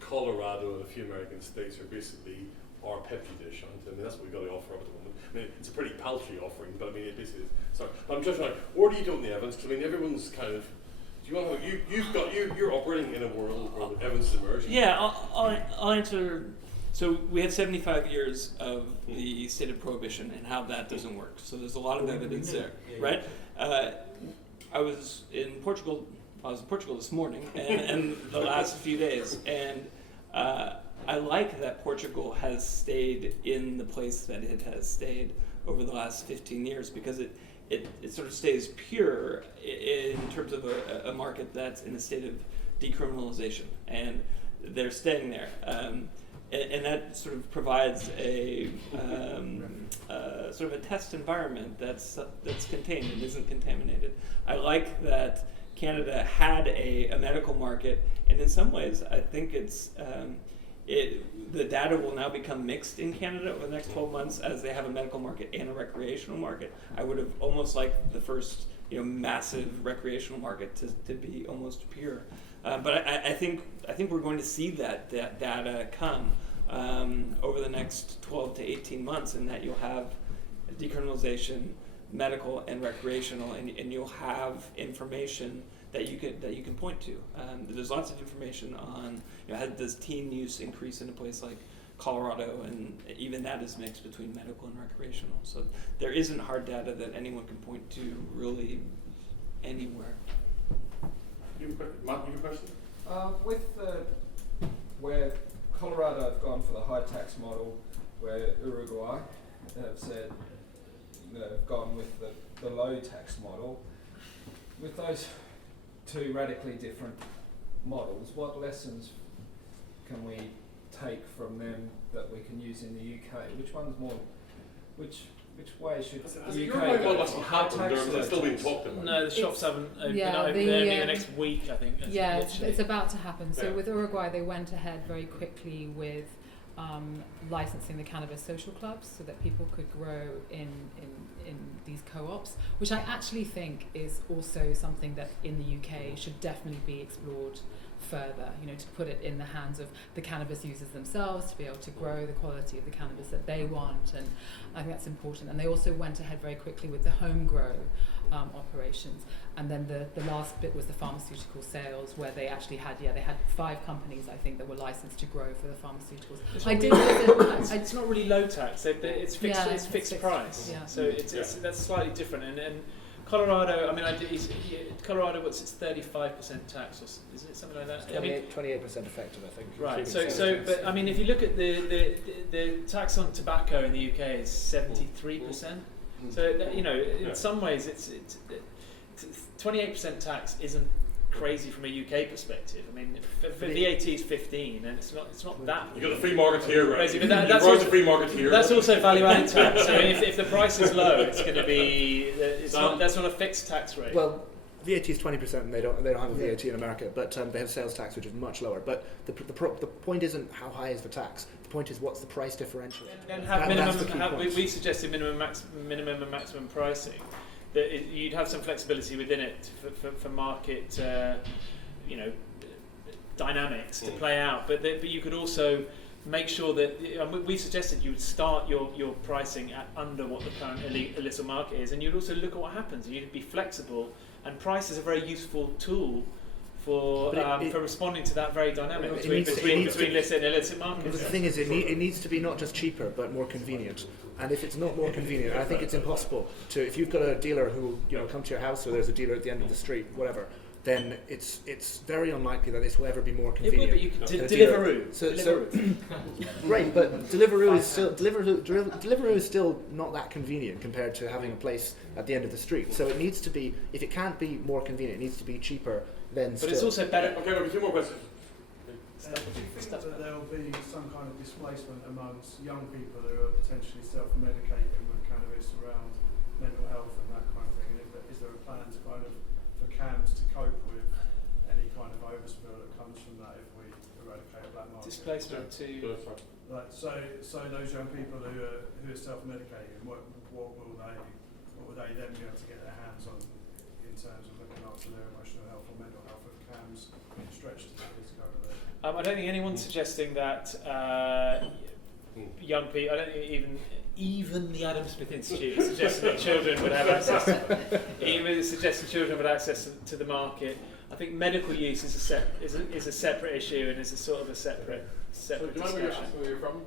Colorado and a few American states are basically our petri dish. I mean, that's what we've got to offer up at the moment. I mean, it's a pretty paltry offering, but I mean, it basically is. Sorry, I'm just like, where do you do the evidence? Because I mean, everyone's kind of. Do you want to? You're operating in a world where the evidence is emerging. Yeah, I'll answer. So we had 75 years of the state of prohibition and how that doesn't work. So there's a lot of evidence there, right? I was in Portugal. I was in Portugal this morning and the last few days, and I like that Portugal has stayed in the place that it has stayed over the last 15 years because it sort of stays pure in terms of a market that's in a state of decriminalization, and they're staying there. And that sort of provides a sort of a test environment that's contained and isn't contaminated. I like that Canada had a medical market, and in some ways, I think it's the data will now become mixed in Canada over the next 12 months as they have a medical market and a recreational market. I would have almost liked the first, massive recreational market to be almost pure. But I think we're going to see that data come over the next 12 to 18 months, and that you'll have decriminalization, medical and recreational, and you'll have information that you can point to. There's lots of information on does teen use increase in a place like Colorado, and even that is mixed between medical and recreational. So there isn't hard data that anyone can point to really anywhere. Mark, you have a question? With where Colorado have gone for the high tax model, where Uruguay have said have gone with the low tax model, with those two radically different models, what lessons can we take from them that we can use in the UK? Which one's more? Which way should the UK go? High tax? They're still being talked about. No, the shops haven't opened. Yeah, They're opening the next week, I think. Yeah, it's about to happen. So Yeah. with Uruguay, they went ahead very quickly with licensing the cannabis social clubs so that people could grow in these co-ops, which I actually think is also something that in the UK should definitely be explored further, to put it in the hands of the cannabis users themselves, to be able to grow the quality of the cannabis that they want, and I think that's important. And they also went ahead very quickly with the home grow operations. And then the last bit was the pharmaceutical sales, where they actually had 5 companies, I think, that were licensed to grow for the pharmaceuticals. It's not really low tax. It's fixed. Yeah, it's fixed price. Yeah. So that's slightly different. And Colorado, Colorado, what's its 35% tax, or is it something like that? 28% effective, I think. Right. But if you look at the tax on tobacco in the UK is 73%. So in some ways, it's 28% tax isn't crazy from a UK perspective. VAT is 15, and it's not that. You got the free market here, right? Crazy, but that's also free market here. That's also value-added tax. So if the price is low, it's going to be. That's not a fixed tax rate. Well, VAT is 20%, and they don't have a VAT in America, but they have sales tax, which is much lower. But the point isn't how high is the tax. The point is what's the price differential. And we suggested minimum and maximum pricing. That you'd have some flexibility within it for market, dynamics to play out. But you could also make sure that we suggested you would start your pricing at under what the current illicit market is, and you'd also look at what happens. And you'd be flexible. And price is a very useful tool for responding to that very dynamic between illicit and illicit markets. But the thing is, it needs to be not just cheaper, but more convenient. And if it's not more convenient, I think it's impossible to. If you've got a dealer who come to your house, or there's a dealer at the end of the street, whatever, then it's very unlikely that this will ever be more convenient. It would, but you could Deliveroo. So great, but Deliveroo is still not that convenient compared to having a place at the end of the street. So it needs to be. If it can't be more convenient, it needs to be cheaper. But it's also better. Okay, we'll have 2 more questions. Do you think that there will be some kind of displacement amongst young people who are potentially self-medicating with cannabis around mental health and that kind of thing? And is there a plan to for CAMS to cope with any kind of overspill that comes from that if we eradicate a black market? Displacement to. So those young people who are self-medicating, what will they then be able to get their hands on in terms of looking after their emotional health or mental health if CAMS stretched to this currently? I don't think anyone's suggesting that young people. I don't think even the Adam Smith Institute suggested that children would have access. Even suggesting children would have access to the market. I think medical use is a separate issue and is a sort of a separate discussion. Do you mind where you're from?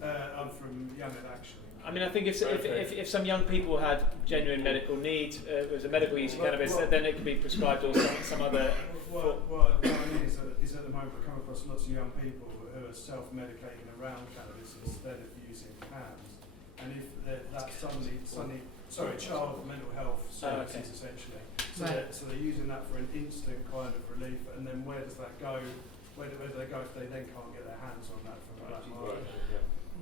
I'm from Young'un, actually. I think if some young people had genuine medical need, was a medical use of cannabis, then it could be prescribed or some other. What I mean is at the moment we come across lots of young people who are self-medicating around cannabis instead of using CAMS, and if that's suddenly child mental health services essentially. So they're using that for an instant kind of relief, and then where does that go? Where do they go if they then can't get their hands on that from the black market?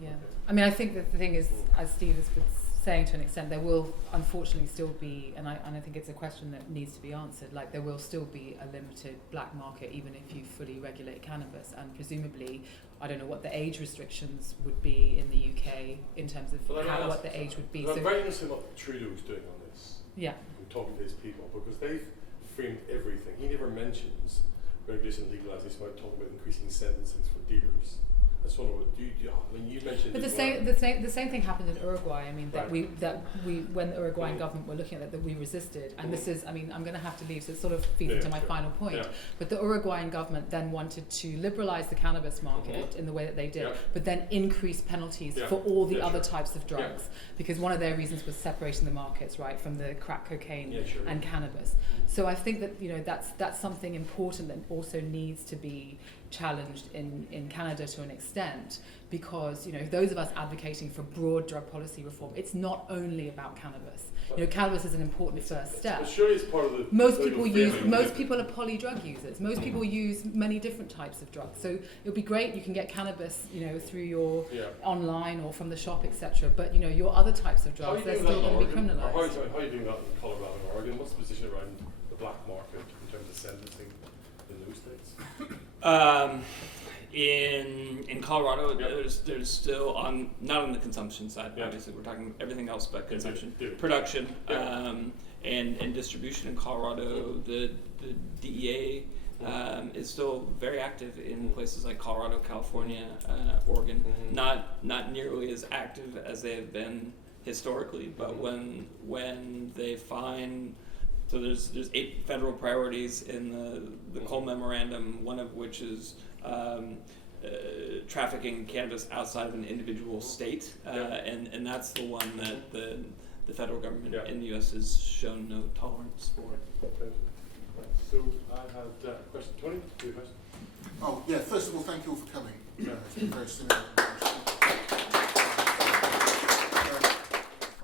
Yeah. I think that the thing is, as Steve has been saying to an extent there will unfortunately still be, and I think it's a question that needs to be answered, like there will still be a limited black market even if you fully regulate cannabis, and presumably I don't know what the age restrictions would be in the UK in terms of what the age would be. I'm very interested in what Trudeau's doing on this. Yeah. I'm talking to his people because they've framed everything. He never mentions regulation and legalisation without talking about increasing sentences for dealers. I just wonder what you mentioned. But the same thing happened in Uruguay. I mean, that we when the Uruguayan government were looking at that we resisted, and this is, I mean, I'm going to have to leave, so it sort of feeds into my final point. Yeah. But the Uruguayan government then wanted to liberalise the cannabis market in the way that they did, but then increase penalties for all the other types of drugs, because one of their reasons was separating the markets, right, from the crack cocaine and cannabis. So I think that that's something important that also needs to be challenged in Canada to an extent, because those of us advocating for broad drug policy reform, it's not only about cannabis. Cannabis is an important first step. Surely it's part of the most people are poly drug users. Most people use many different types of drugs. So it would be great you can get cannabis, through your online or from the shop, etc. But your other types of drugs, they're still going to be criminalised. How are you doing that in Colorado and Oregon? What's the position around the black market in terms of sentencing in those states? In Colorado, there's still not on the consumption side. Obviously, we're talking everything else but consumption, production, and distribution. In Colorado, the DEA is still very active in places like Colorado, California, Oregon. Not nearly as active as they have been historically, but when they find. So there's 8 federal priorities in the Cole Memorandum, one of which is trafficking cannabis outside of an individual state, and that's the one that the federal government in the U.S. has shown no tolerance for. So I had a question. Tony, do you have a question? Oh, yeah, first of all, thank you all for coming. It's been very similar. As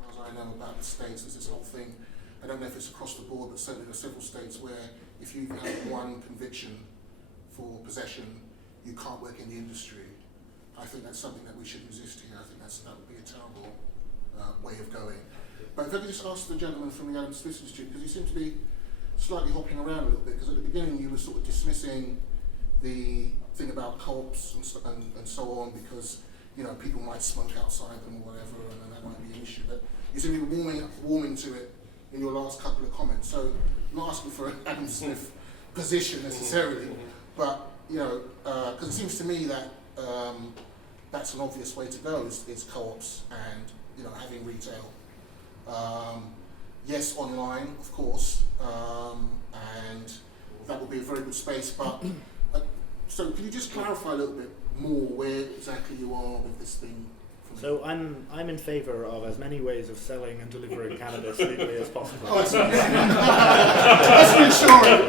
far as I know about the states, there's this whole thing. I don't know if it's across the board, but certainly there are several states where if you have one conviction for possession, you can't work in the industry. I think that's something that we should resist here. I think that would be a terrible way of going. But if I could just ask the gentleman from the Adam Smith Institute, because you seem to be slightly hopping around a little bit, because at the beginning you were sort of dismissing the thing about co-ops and so on, because people might smoke outside them or whatever, and then that might be an issue. But you seem to be warming to it in your last couple of comments. So I'm not asking for an Adam Smith position necessarily, but because it seems to me that that's an obvious way to go is co-ops and having retail. Yes, online, of course, and that would be a very good space. But so, can you just clarify a little bit more where exactly you are with this thing? So I'm in favour of as many ways of selling and delivering cannabis legally as possible. Oh, that's reassuring.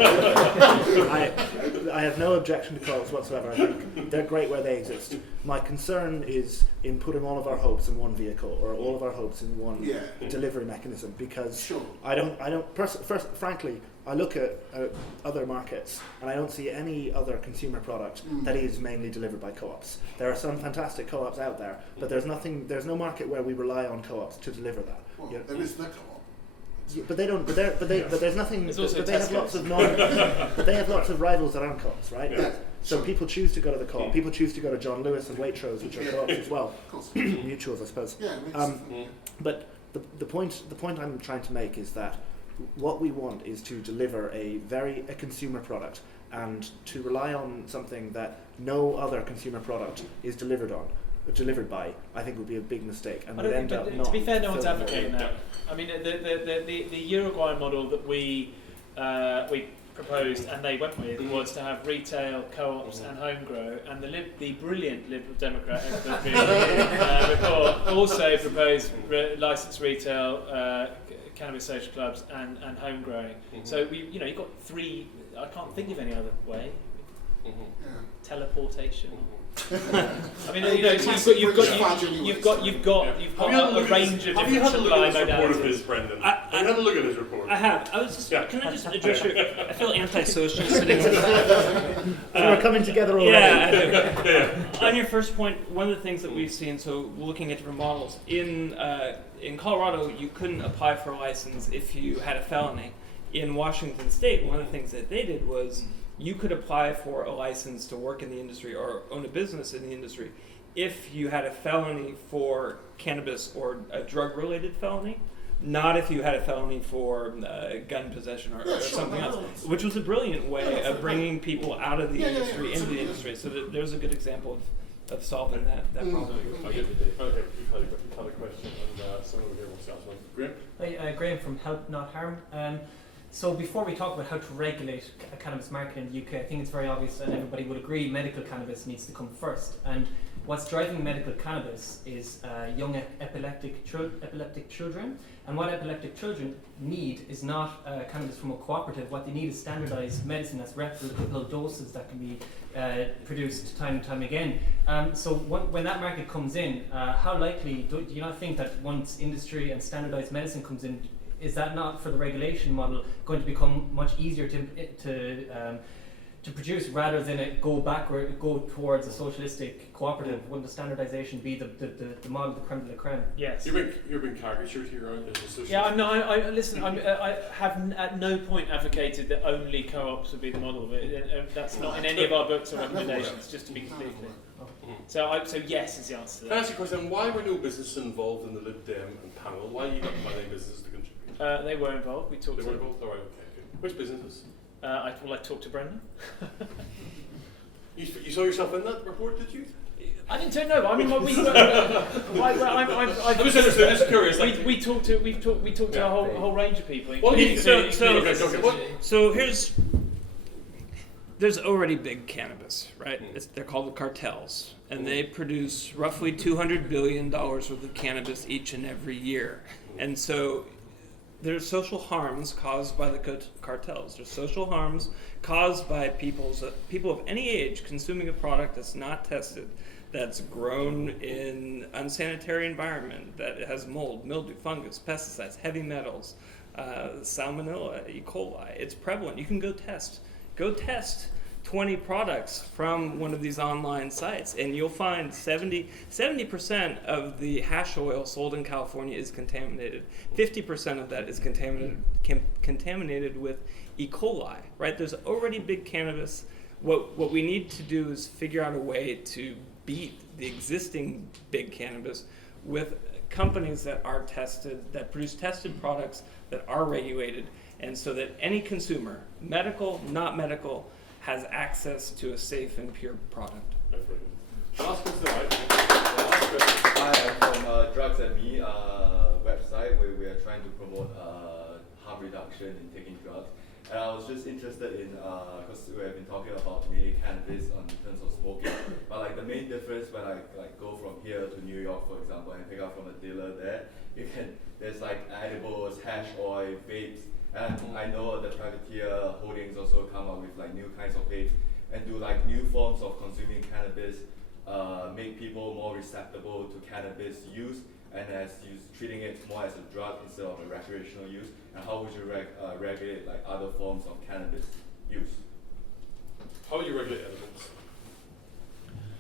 I have no objection to co-ops whatsoever. I think they're great where they exist. My concern is in putting all of our hopes in one vehicle or all of our hopes in one delivery mechanism, because frankly, I look at other markets and I don't see any other consumer product that is mainly delivered by co-ops. There are some fantastic co-ops out there, but there's no market where we rely on co-ops to deliver that. Well, there is the co-op. But they don't. But there's nothing. But they have lots of but they have lots of rivals that aren't co-ops, right? Yeah. So people choose to go to the co-op. People choose to go to John Lewis and Waitrose, which are co-ops as well. Of course. Mutuals, I suppose. Yeah. But the point I'm trying to make is that what we want is to deliver a consumer product, and to rely on something that no other consumer product is delivered by, I think would be a big mistake, and would end up not. To be fair, no one's advocating that. I mean, the Uruguay model that we proposed and they went with was to have retail, co-ops, and home grow. And the brilliant Liberal Democrat report also proposed licensed retail, cannabis social clubs, and home growing. So you've got 3. I can't think of any other way. Teleportation. I mean, you know, you've got a range of Have you different had a look supply at this report of modalities. his, Brendan? Have you had a look at his report? I have. I was just. Yeah. Can I just address your? I feel antisocial sitting. We're coming together already. Yeah, I do. On your first point, one of the things that we've seen, so looking at different models in Colorado, you couldn't apply for a license if you had a felony. In Washington State, one of the things that they did was you could apply for a license to work in the industry or own a business in the industry if you had a felony for cannabis or a drug-related felony, not if you had a felony for gun possession or something else, which was a brilliant way of bringing people out of the industry into the industry. So there's a good example of solving that problem. Okay, you've had a question, and someone over here wants to ask one. Graham? Hi, Graham from Help Not Harm. So before we talk about how to regulate a cannabis market in the UK, I think it's very obvious, and everybody would agree, medical cannabis needs to come first. And what's driving medical cannabis is young epileptic children. And what epileptic children need is not cannabis from a cooperative. What they need is standardised medicine that's replicable doses that can be produced time and time again. So when that market comes in, how likely do you not think that once industry and standardised medicine comes in, is that not for the regulation model going to become much easier to produce rather than it go towards a socialistic cooperative? Wouldn't the standardisation be the model, the creme de la creme? Yes. You're being caricatured here, aren't you? Yeah, I'm not. I have at no point advocated that only co-ops would be the model of it. That's not in any of our books or recommendations. Just to be completely clear. So yes is the answer to that. Can I ask you a question? Why were no businesses involved in the Lib Dem and panel? Why you got money businesses to contribute? They were involved. We talked. They were involved. All right. Okay. Good. Which businesses? I talked to Brendan. You saw yourself in that report, did you? I didn't know. I mean, I'm just interested. Curious. We talked to a whole range of people. So there's already big cannabis, right? They're called the cartels, and they produce roughly $200 billion worth of cannabis each and every year. And so there's social harms caused by the cartels. There's social harms caused by people of any age consuming a product that's not tested, that's grown in unsanitary environment, that has mold, mildew, fungus, pesticides, heavy metals, salmonella, E. coli. It's prevalent. You can go test 20 products from one of these online sites, and you'll find 70% of the hash oil sold in California is contaminated. 50% of that is contaminated with E. coli, right? There's already big cannabis. What we need to do is figure out a way to beat the existing big cannabis with companies that are tested, that produce tested products that are regulated, and so that any consumer, medical, not medical, has access to a safe and pure product. Hi, I'm from Drugs and Me website where we are trying to promote harm reduction in taking drugs. And I was just interested in, because we have been talking about mainly cannabis in terms of smoking, but like the main difference when I go from here to New York, for example, and pick up from a dealer there, there's like edibles, hash oil, vapes, and I know the Privateer Holdings also come up with like new kinds of vapes and do like new forms of consuming cannabis, make people more receptible to cannabis use and treating it more as a drug instead of a recreational use. And how would you regulate like other forms of cannabis use? How would you regulate edibles?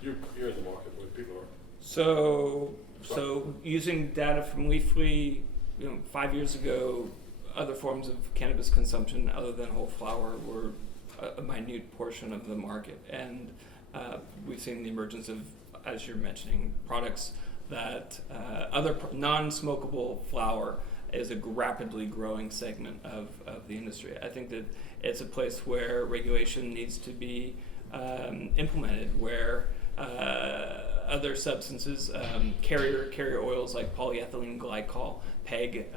You're in the market where people are. So using data from Leafly, 5 years ago, other forms of cannabis consumption other than whole flower were a minute portion of the market, and we've seen the emergence of, as you're mentioning, products that non-smokable flower is a rapidly growing segment of the industry. I think that it's a place where regulation needs to be implemented, where other substances, carrier oils like polyethylene glycol, PEG,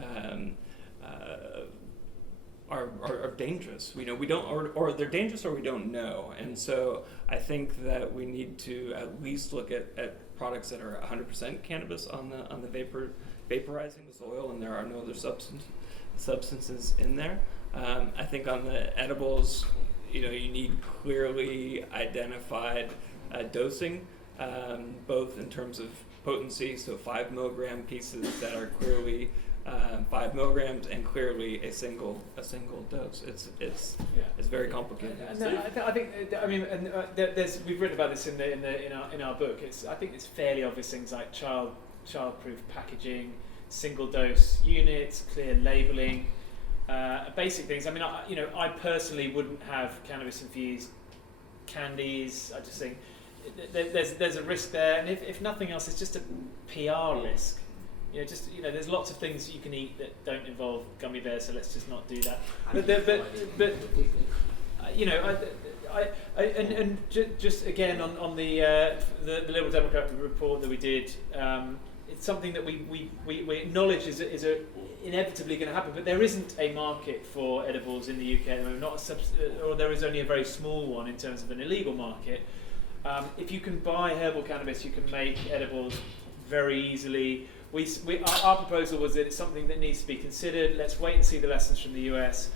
are dangerous. We don't, or they're dangerous, or we don't know. And so I think that we need to at least look at products that are 100% cannabis on the vaporizing this oil, and there are no other substances in there. I think on the edibles, you need clearly identified dosing. both in terms of potency, so 5 milligram pieces that are clearly 5 milligrams and clearly a single dose. It's very complicated. I think we've written about this in our book. I think it's fairly obvious things like childproof packaging, single dose units, clear labelling, basic things. I mean, I personally wouldn't have cannabis infused candies. I just think there's a risk there, and if nothing else, it's just a PR risk. There's lots of things that you can eat that don't involve gummy bears, so let's just not do that. Just again on the Liberal Democrat report that we did, it's something that we acknowledge is inevitably going to happen, but there isn't a market for edibles in the UK at the moment, or there is only a very small one in terms of an illegal market. If you can buy herbal cannabis, you can make edibles very easily. Our proposal was that it's something that needs to be considered. Let's wait and see the lessons from the US.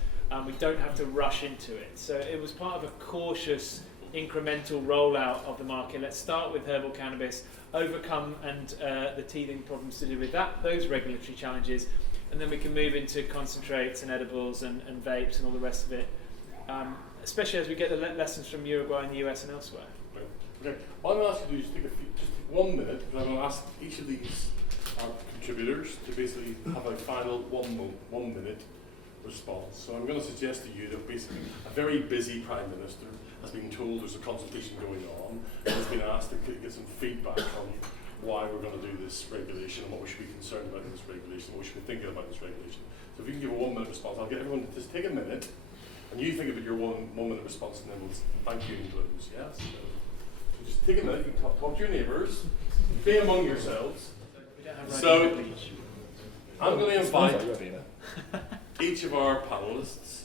We don't have to rush into it. So it was part of a cautious, incremental rollout of the market. Let's start with herbal cannabis, overcome the teething problems to do with those regulatory challenges, and then we can move into concentrates and edibles and vapes and all the rest of it, especially as we get the lessons from Uruguay and the US and elsewhere. Okay, what I'm going to ask you to do is take 1 minute, because I'm going to ask each of these contributors to basically have a final 1 minute response. So I'm going to suggest to you that basically a very busy Prime Minister has been told there's a consultation going on and has been asked to get some feedback on why we're going to do this regulation and what we should be concerned about in this regulation, what we should be thinking about in this regulation. So if you can give a 1 minute response, I'll get everyone to just take a minute and you think about your 1 minute response and then we'll thank you and close. Yes? So just take a minute, you can talk to your neighbours, be among yourselves. So I'm going to invite each of our panellists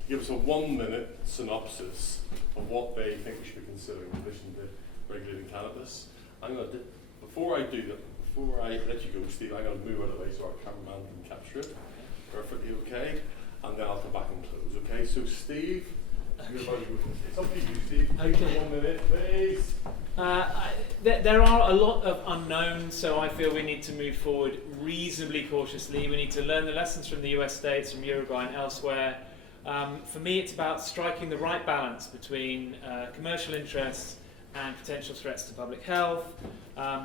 to give us a 1 minute synopsis of what they think we should be considering in relation to regulating cannabis. I'm going to before I do that, before I let you go, Steve, I'm going to move out of the way so our cameraman can capture it perfectly, okay? And then I'll come back and close, okay? So Steve, it's up to you, Steve. Okay. 1 minute, please. There are a lot of unknowns, so I feel we need to move forward reasonably cautiously. We need to learn the lessons from the US states, from Uruguay and elsewhere. For me, it's about striking the right balance between commercial interests and potential threats to public health,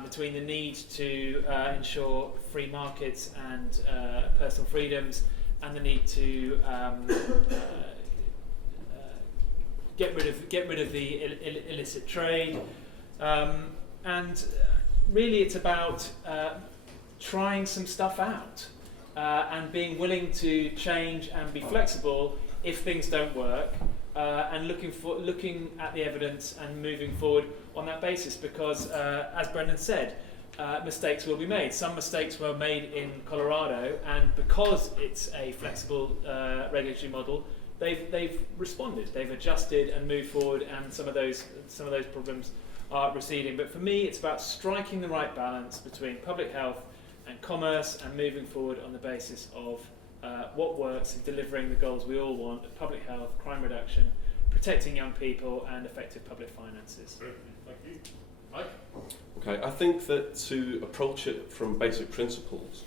between the need to ensure free markets and personal freedoms, and the need to get rid of the illicit trade, and really it's about trying some stuff out and being willing to change and be flexible if things don't work, and looking at the evidence and moving forward on that basis, because as Brendan said, mistakes will be made. Some mistakes were made in Colorado, and because it's a flexible regulatory model, they've responded, they've adjusted and moved forward, and some of those problems are receding. But for me, it's about striking the right balance between public health and commerce, and moving forward on the basis of what works in delivering the goals we all want: public health, crime reduction, protecting young people, and effective public finances. Thank you. Mike? Okay, I think that to approach it from basic principles,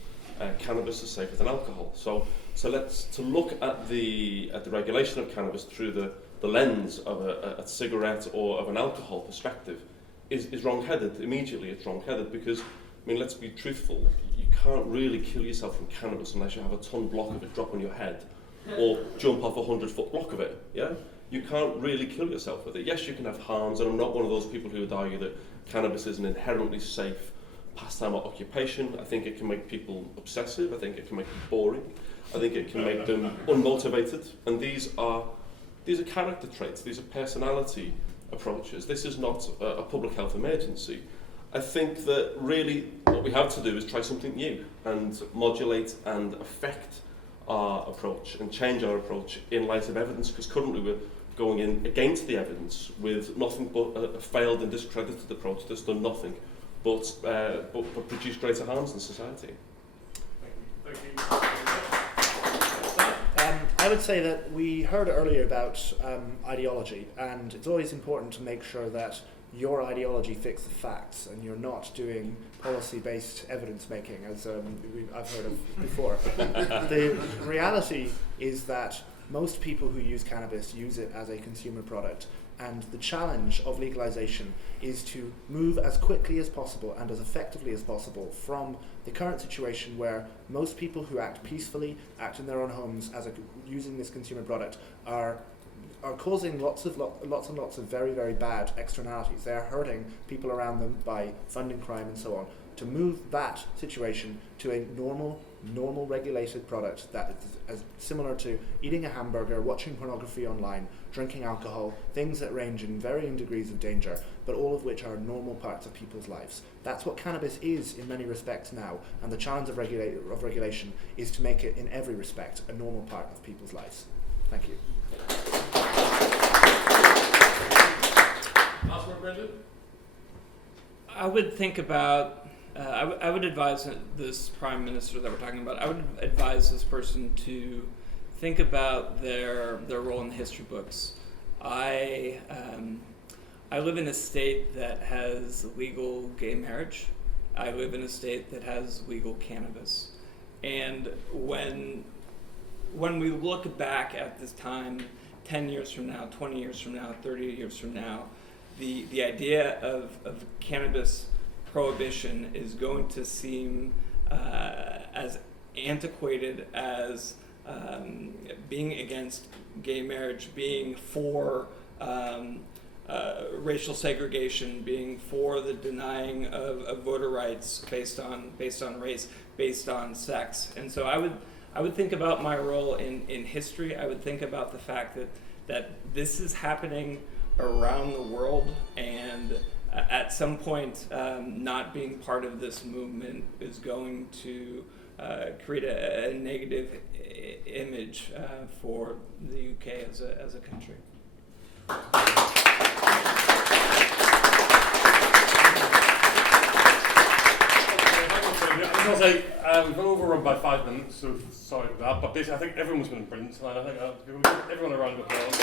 cannabis is safer than alcohol. So let's look at the regulation of cannabis through the lens of a cigarette or of an alcohol perspective is wrong-headed. Immediately it's wrong-headed because, I mean, let's be truthful, you can't really kill yourself from cannabis unless you have a ton block of it drop on your head or jump off a 100-foot block of it, yeah? You can't really kill yourself with it. Yes, you can have harms, and I'm not one of those people who would argue that cannabis is an inherently safe pastime or occupation. I think it can make people obsessive, I think it can make them boring, I think it can make them unmotivated, and these are character traits, these are personality approaches. This is not a public health emergency. I think that really what we have to do is try something new and modulate and affect our approach and change our approach in light of evidence, because currently we're going in against the evidence with nothing but a failed and discredited approach that's done nothing but produce greater harms in society. Thank you. I would say that we heard earlier about ideology, and it's always important to make sure that your ideology fix the facts, and you're not doing policy-based evidence making, as I've heard of before. The reality is that most people who use cannabis use it as a consumer product, and the challenge of legalization is to move as quickly as possible and as effectively as possible from the current situation where most people who act peacefully, act in their own homes using this consumer product, are causing lots and lots of very, very bad externalities. They are hurting people around them by funding crime and so on. To move that situation to a normal regulated product that is as similar to eating a hamburger, watching pornography online, drinking alcohol, things that range in varying degrees of danger, but all of which are normal parts of people's lives. That's what cannabis is in many respects now, and the challenge of regulation is to make it in every respect a normal part of people's lives. Thank you. Last word, Brendan? I would think about, I would advise this Prime Minister that we're talking about, I would advise this person to think about their role in the history books. I live in a state that has legal gay marriage. I live in a state that has legal cannabis. And when we look back at this time, 10 years from now, 20 years from now, 30 years from now, the idea of cannabis prohibition is going to seem as antiquated as being against gay marriage, being for racial segregation, being for the denying of voter rights based on race, based on sex. And so I would think about my role in history. I would think about the fact that this is happening around the world, and at some point not being part of this movement is going to create a negative image for the UK as a country. I was going to say, we've overrun by 5 minutes, so sorry about that. But basically, I think everyone's been brilliant tonight. I think everyone a round of applause.